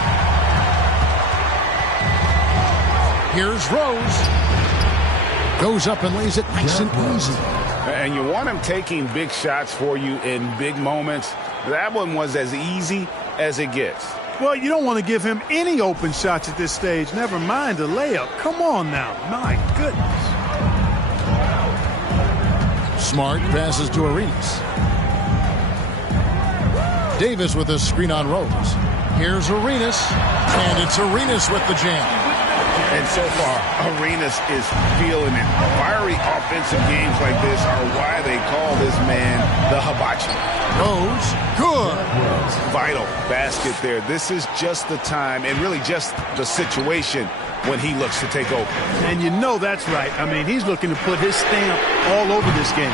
Here's Rose. Goes up and lays it nice and easy. And you want him taking big shots for you in big moments. That one was as easy as it gets. Well, you don't want to give him any open shots at this stage. Never mind a layup. Come on now. My goodness. Smart passes to Arenas. Davis with a screen on Rose. Here's Arenas. And it's Arenas with the jam. And so far, Arenas is feeling it. Fiery offensive games like this are why they call this man the hibachi. Rose, good. Vital basket there. This is just the time and really just the situation when he looks to take over. And you know that's right. I mean, he's looking to put his stamp all over this game.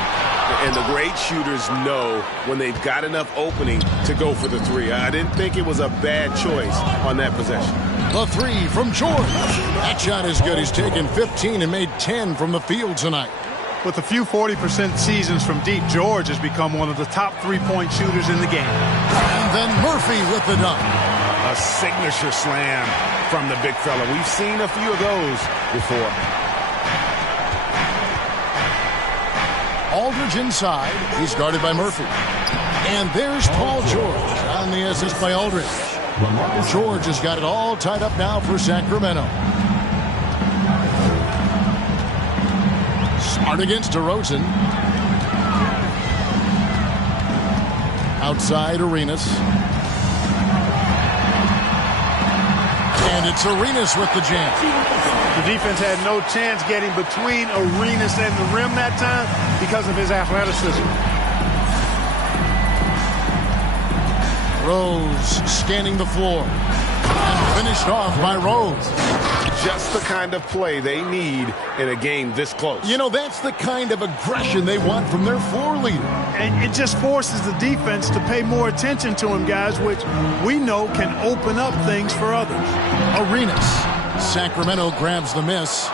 And the great shooters know when they've got enough opening to go for the three. I didn't think it was a bad choice on that possession. The three from George. That shot is good. He's taken 15 and made 10 from the field tonight. With a few 40% seasons from deep, George has become one of the top three-point shooters in the game. And then Murphy with the dunk. A signature slam from the big fella. We've seen a few of those before. Aldridge inside. He's guarded by Murphy. And there's Paul George on the assist by Aldridge. George has got it all tied up now for Sacramento. Smart against DeRozan. Outside Arenas. And it's Arenas with the jam. The defense had no chance getting between Arenas and the rim that time because of his athleticism. Rose scanning the floor. And finished off by Rose. Just the kind of play they need in a game this close. You know, that's the kind of aggression they want from their floor leader. And it just forces the defense to pay more attention to him, guys, which we know can open up things for others. Arenas. Sacramento grabs the miss.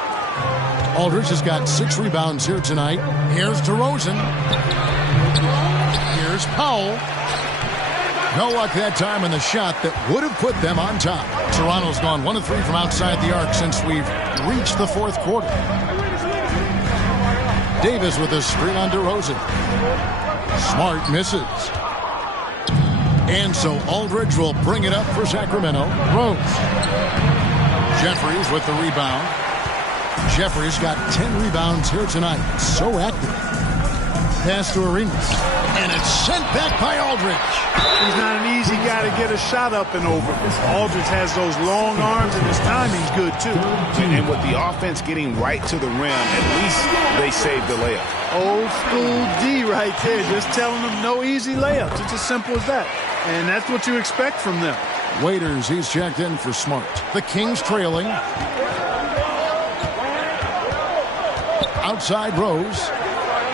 Aldridge has got 6 rebounds here tonight. Here's DeRozan. Here's Powell. No luck that time in the shot that would have put them on top. Toronto's gone 1 of 3 from outside the arc since we've reached the fourth quarter. Davis with a screen on DeRozan. Smart misses. And so Aldridge will bring it up for Sacramento. Rose. Jeffries with the rebound. Jeffries got 10 rebounds here tonight. So active. Pass to Arenas. And it's sent back by Aldridge. He's not an easy guy to get a shot up and over. Aldridge has those long arms, and his timing's good, too. And with the offense getting right to the rim, at least they saved the layup. Old school D right there, just telling them no easy layups. It's as simple as that. And that's what you expect from them. Waiters, he's checked in for Smart. The Kings trailing. Outside Rose.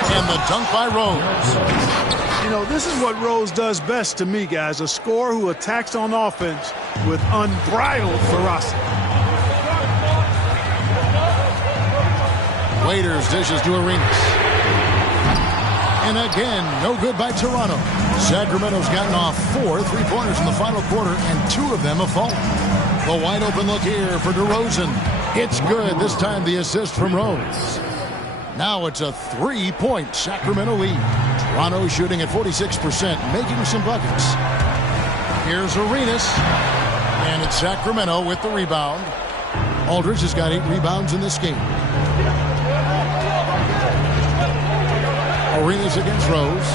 And the dunk by Rose. You know, this is what Rose does best to me, guys. A scorer who attacks on offense with unbridled ferocity. Waiters dishes to Arenas. And again, no good by Toronto. Sacramento's gotten off 4 3-pointers in the final quarter, and 2 of them have fallen. The wide open look here for DeRozan. It's good. This time the assist from Rose. Now it's a 3-point Sacramento lead. Toronto shooting at 46%, making some buckets. Here's Arenas. And it's Sacramento with the rebound. Aldridge has got 8 rebounds in this game. Arenas against Rose.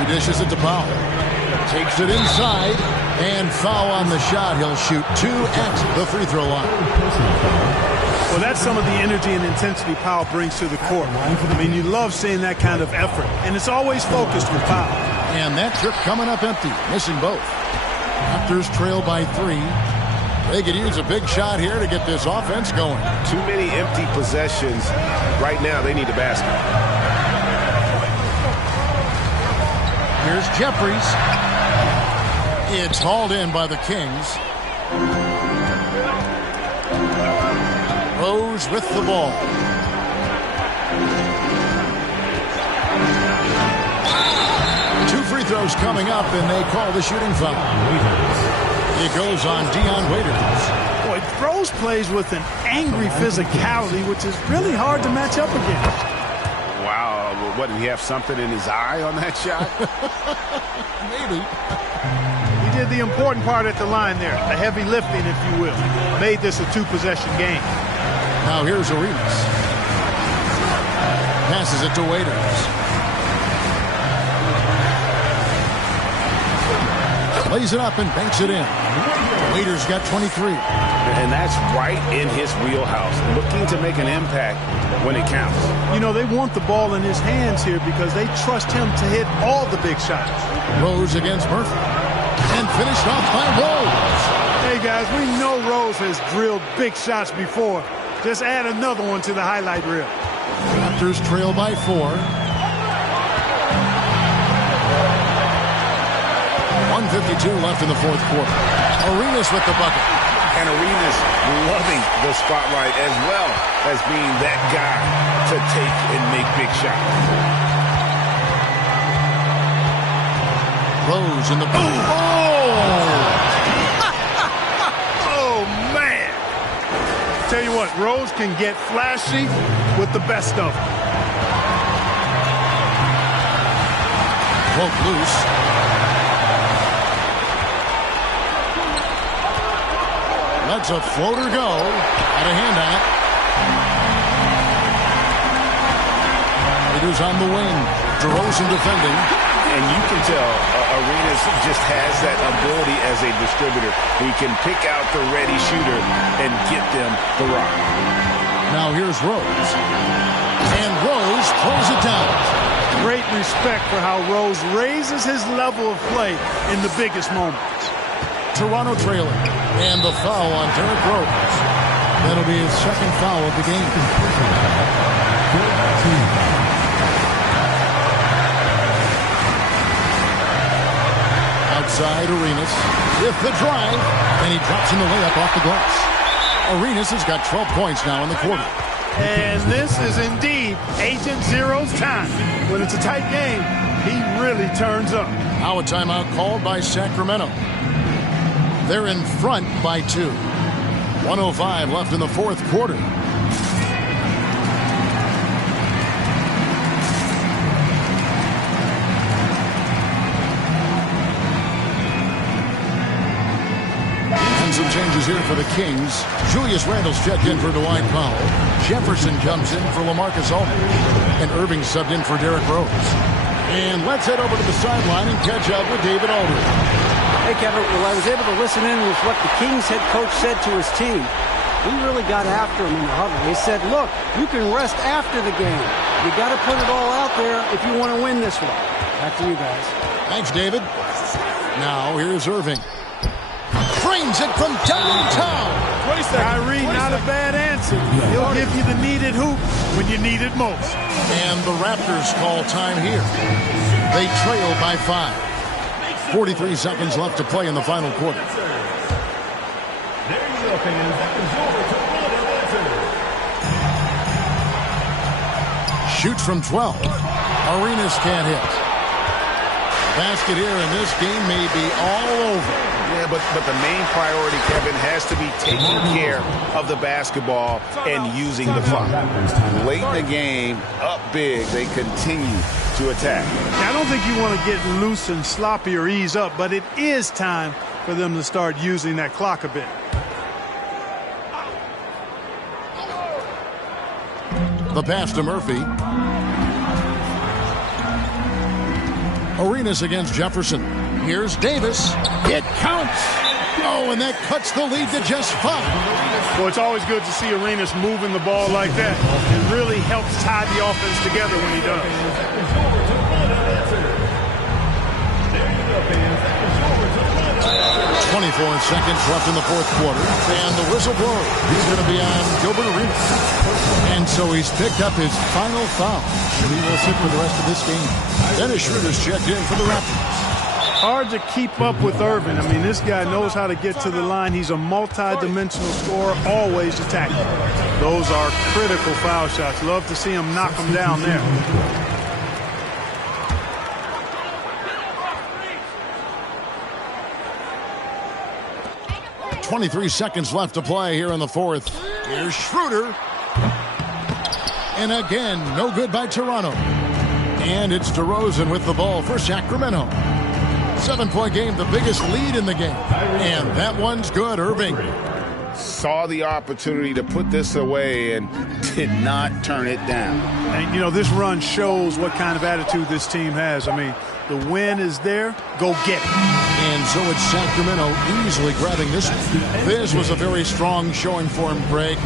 He dishes it to Powell. Takes it inside. And foul on the shot. He'll shoot 2 at the free throw line. Well, that's some of the energy and intensity Powell brings to the court. I mean, you love seeing that kind of effort. And it's always focused with Powell. And that trip coming up empty. Missing both. Raptors trail by 3. They could use a big shot here to get this offense going. Too many empty possessions. Right now, they need a basket. Here's Jeffries. It's hauled in by the Kings. Rose with the ball. Two free throws coming up, and they call the shooting foul. It goes on Dion Waiters. Boy, Rose plays with an angry physicality, which is really hard to match up against. Wow, what, did he have something in his eye on that shot? Maybe. He did the important part at the line there, the heavy lifting, if you will. Made this a 2-possession game. Now here's Arenas. Passes it to Waiters. Lays it up and banks it in. Waiters got 23. And that's right in his wheelhouse, looking to make an impact when it counts. You know, they want the ball in his hands here because they trust him to hit all the big shots. Rose against Murphy. And finished off by Rose. Hey, guys, we know Rose has drilled big shots before. Just add another one to the highlight reel. Raptors trail by 4. 1:52 left in the fourth quarter. Arenas with the bucket. And Arenas loving the spotlight as well as being that guy to take and make big shots. Rose in the boom. Oh, man. Tell you what, Rose can get flashy with the best of them. Broke loose. Lets a floater go. Had a hand on it. Raiders on the wing. DeRozan defending. And you can tell Arenas just has that ability as a distributor. He can pick out the ready shooter and get them the rock. Now here's Rose. And Rose throws it down. Great respect for how Rose raises his level of play in the biggest moments. Toronto trailing. And the foul on Derrick Rose. That'll be his second foul of the game. Outside Arenas with the drive. And he drops in the layup off the glass. Arenas has got 12 points now in the quarter. And this is indeed Agent Zero's time. When it's a tight game, he really turns up. Now a timeout called by Sacramento. They're in front by 2. 1:05 left in the fourth quarter. And some changes here for the Kings. Julius Randle's checked in for Dwight Powell. Jefferson comes in for LaMarcus Aldridge. And Irving subbed in for Derrick Rose. And let's head over to the sideline and catch up with David Aldridge. Hey, Kevin, well, I was able to listen in with what the Kings head coach said to his team. He really got after him in the huddle. He said, look, you can rest after the game. You got to put it all out there if you want to win this one. Back to you guys. Thanks, David. Now, here's Irving. Frames it from downtown. Kyrie, not a bad answer. He'll give you the needed hoop when you need it most. And the Raptors call time here. They trail by 5. 43 seconds left to play in the final quarter. Shoots from 12. Arenas can't hit. Basket here, and this game may be all over. Yeah, but the main priority, Kevin, has to be taking care of the basketball and using the clock. Late in the game, up big, they continue to attack. Now, I don't think you want to get loose and sloppy or ease up, but it is time for them to start using that clock a bit. The pass to Murphy. Arenas against Jefferson. Here's Davis. It counts. Oh, and that cuts the lead to just 5. Well, it's always good to see Arenas moving the ball like that. It really helps tie the offense together when he does. 24 seconds left in the fourth quarter, and the whistle blows. He's going to be on Gilbert Arenas. And so he's picked up his final foul. He will sit for the rest of this game. Dennis Schroeder's checked in for the Raptors. Hard to keep up with Irvin. I mean, this guy knows how to get to the line. He's a multi-dimensional scorer, always attacking. Those are critical foul shots. Love to see him knock them down there. .23 seconds left to play here in the fourth. Here's Schroeder. And again, no good by Toronto. And it's DeRozan with the ball for Sacramento. 7-point game, the biggest lead in the game. And that one's good, Irving. Saw the opportunity to put this away and did not turn it down. And, you know, this run shows what kind of attitude this team has. I mean, the win is there. Go get it. And so it's Sacramento easily grabbing this one. This was a very strong showing for him, Greg.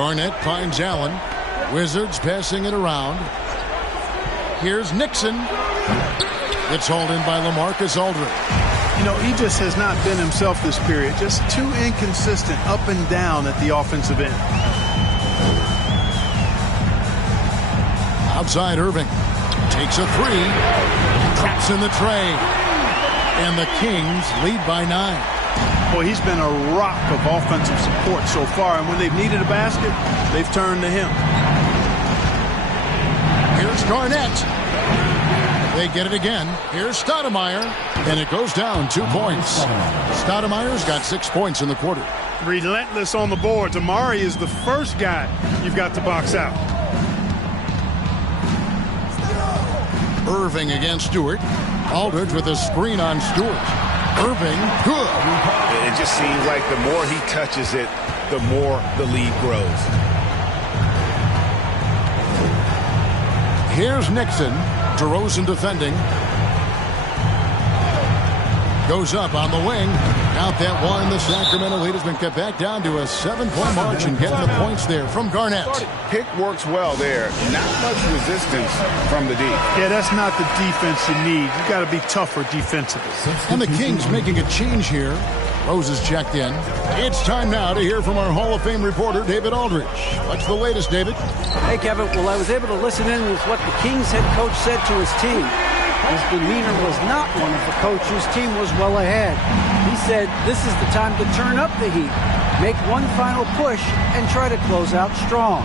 Garnett finds Allen. Wizards passing it around. Here's Nixon. It's hauled in by LaMarcus Aldridge. You know, he just has not been himself this period. Just too inconsistent up and down at the offensive end. Outside Irving. Takes a three. Traps in the tray. And the Kings lead by 9. Boy, he's been a rock of offensive support so far. And when they've needed a basket, they've turned to him. Here's Garnett. They get it again. Here's Stoudemire. And it goes down 2 points. Stoudemire's got 6 points in the quarter. Relentless on the boards. Amari is the first guy you've got to box out. Irving against Stewart. Aldridge with a screen on Stewart. Irving, good. It just seems like the more he touches it, the more the lead grows. Here's Nixon. DeRozan defending. Goes up on the wing. Out that one. The Sacramento lead has been kept back down to a 7-point margin. Getting the points there from Garnett. Pick works well there. Not much resistance from the D. Yeah, that's not the defense you need. You got to be tougher defensively. And the Kings making a change here. Rose is checked in. It's time now to hear from our Hall of Fame reporter, David Aldridge. What's the latest, David? Hey, Kevin. Well, I was able to listen in with what the Kings head coach said to his team. His demeanor was not one of the coach whose team was well ahead. He said this is the time to turn up the heat, make one final push, and try to close out strong.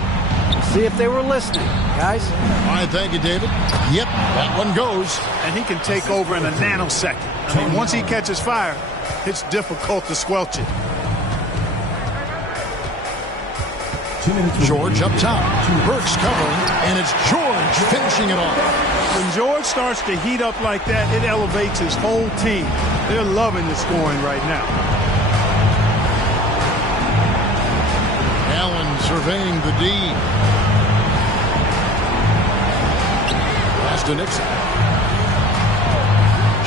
We'll see if they were listening, guys. All right, thank you, David. Yep, that one goes. And he can take over in a nanosecond. I mean, once he catches fire, it's difficult to squelch it. George up top. Burks covering, and it's George finishing it off. When George starts to heat up like that, it elevates his whole team. They're loving the scoring right now. Allen surveying the D. Pass to Nixon.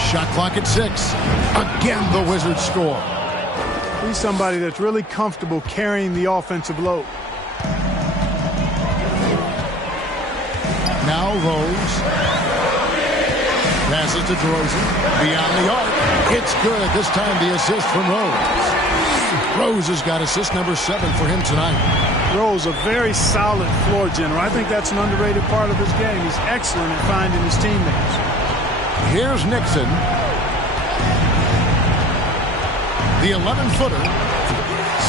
Shot clock at 6. Again, the Wizards score. He's somebody that's really comfortable carrying the offensive load. Now Rose. Passes to DeRozan. Beyond the arc. It's good. This time the assist from Rose. Rose has got assist number 7 for him tonight. Rose, a very solid floor general. I think that's an underrated part of his game. He's excellent at finding his teammates. Here's Nixon. The 11-footer.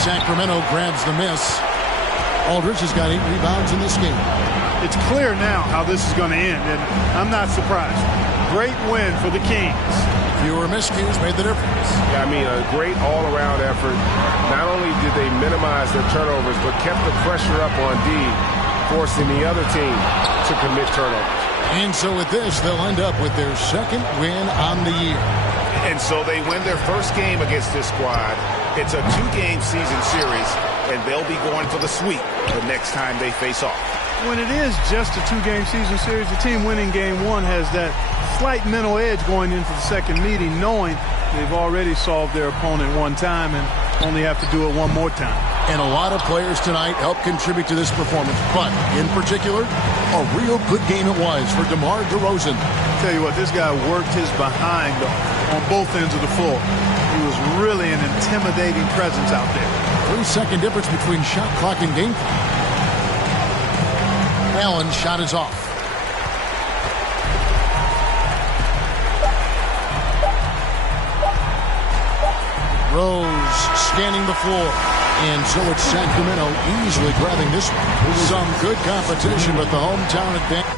Sacramento grabs the miss. Aldridge has got 8 rebounds in this game. It's clear now how this is going to end, and I'm not surprised. Great win for the Kings. Fewer miscues made the difference. Yeah, I mean, a great all-around effort. Not only did they minimize their turnovers, but kept the pressure up on D, forcing the other team to commit turnovers. And so with this, they'll end up with their 2nd win on the year. And so they win their first game against this squad. It's a 2-game season series, and they'll be going for the sweep the next time they face off. When it is just a 2-game season series, the team winning game 1 has that slight mental edge going into the second meeting, knowing they've already solved their opponent one time and only have to do it one more time. And a lot of players tonight helped contribute to this performance, but in particular, a real good game it was for DeMar DeRozan. I'll tell you what, this guy worked his behind on both ends of the floor. He was really an intimidating presence out there. 3-second difference between shot clock and game clock. Allen's shot is off. Rose scanning the floor. And so it's Sacramento easily grabbing this one. Some good competition, but the hometown advantage.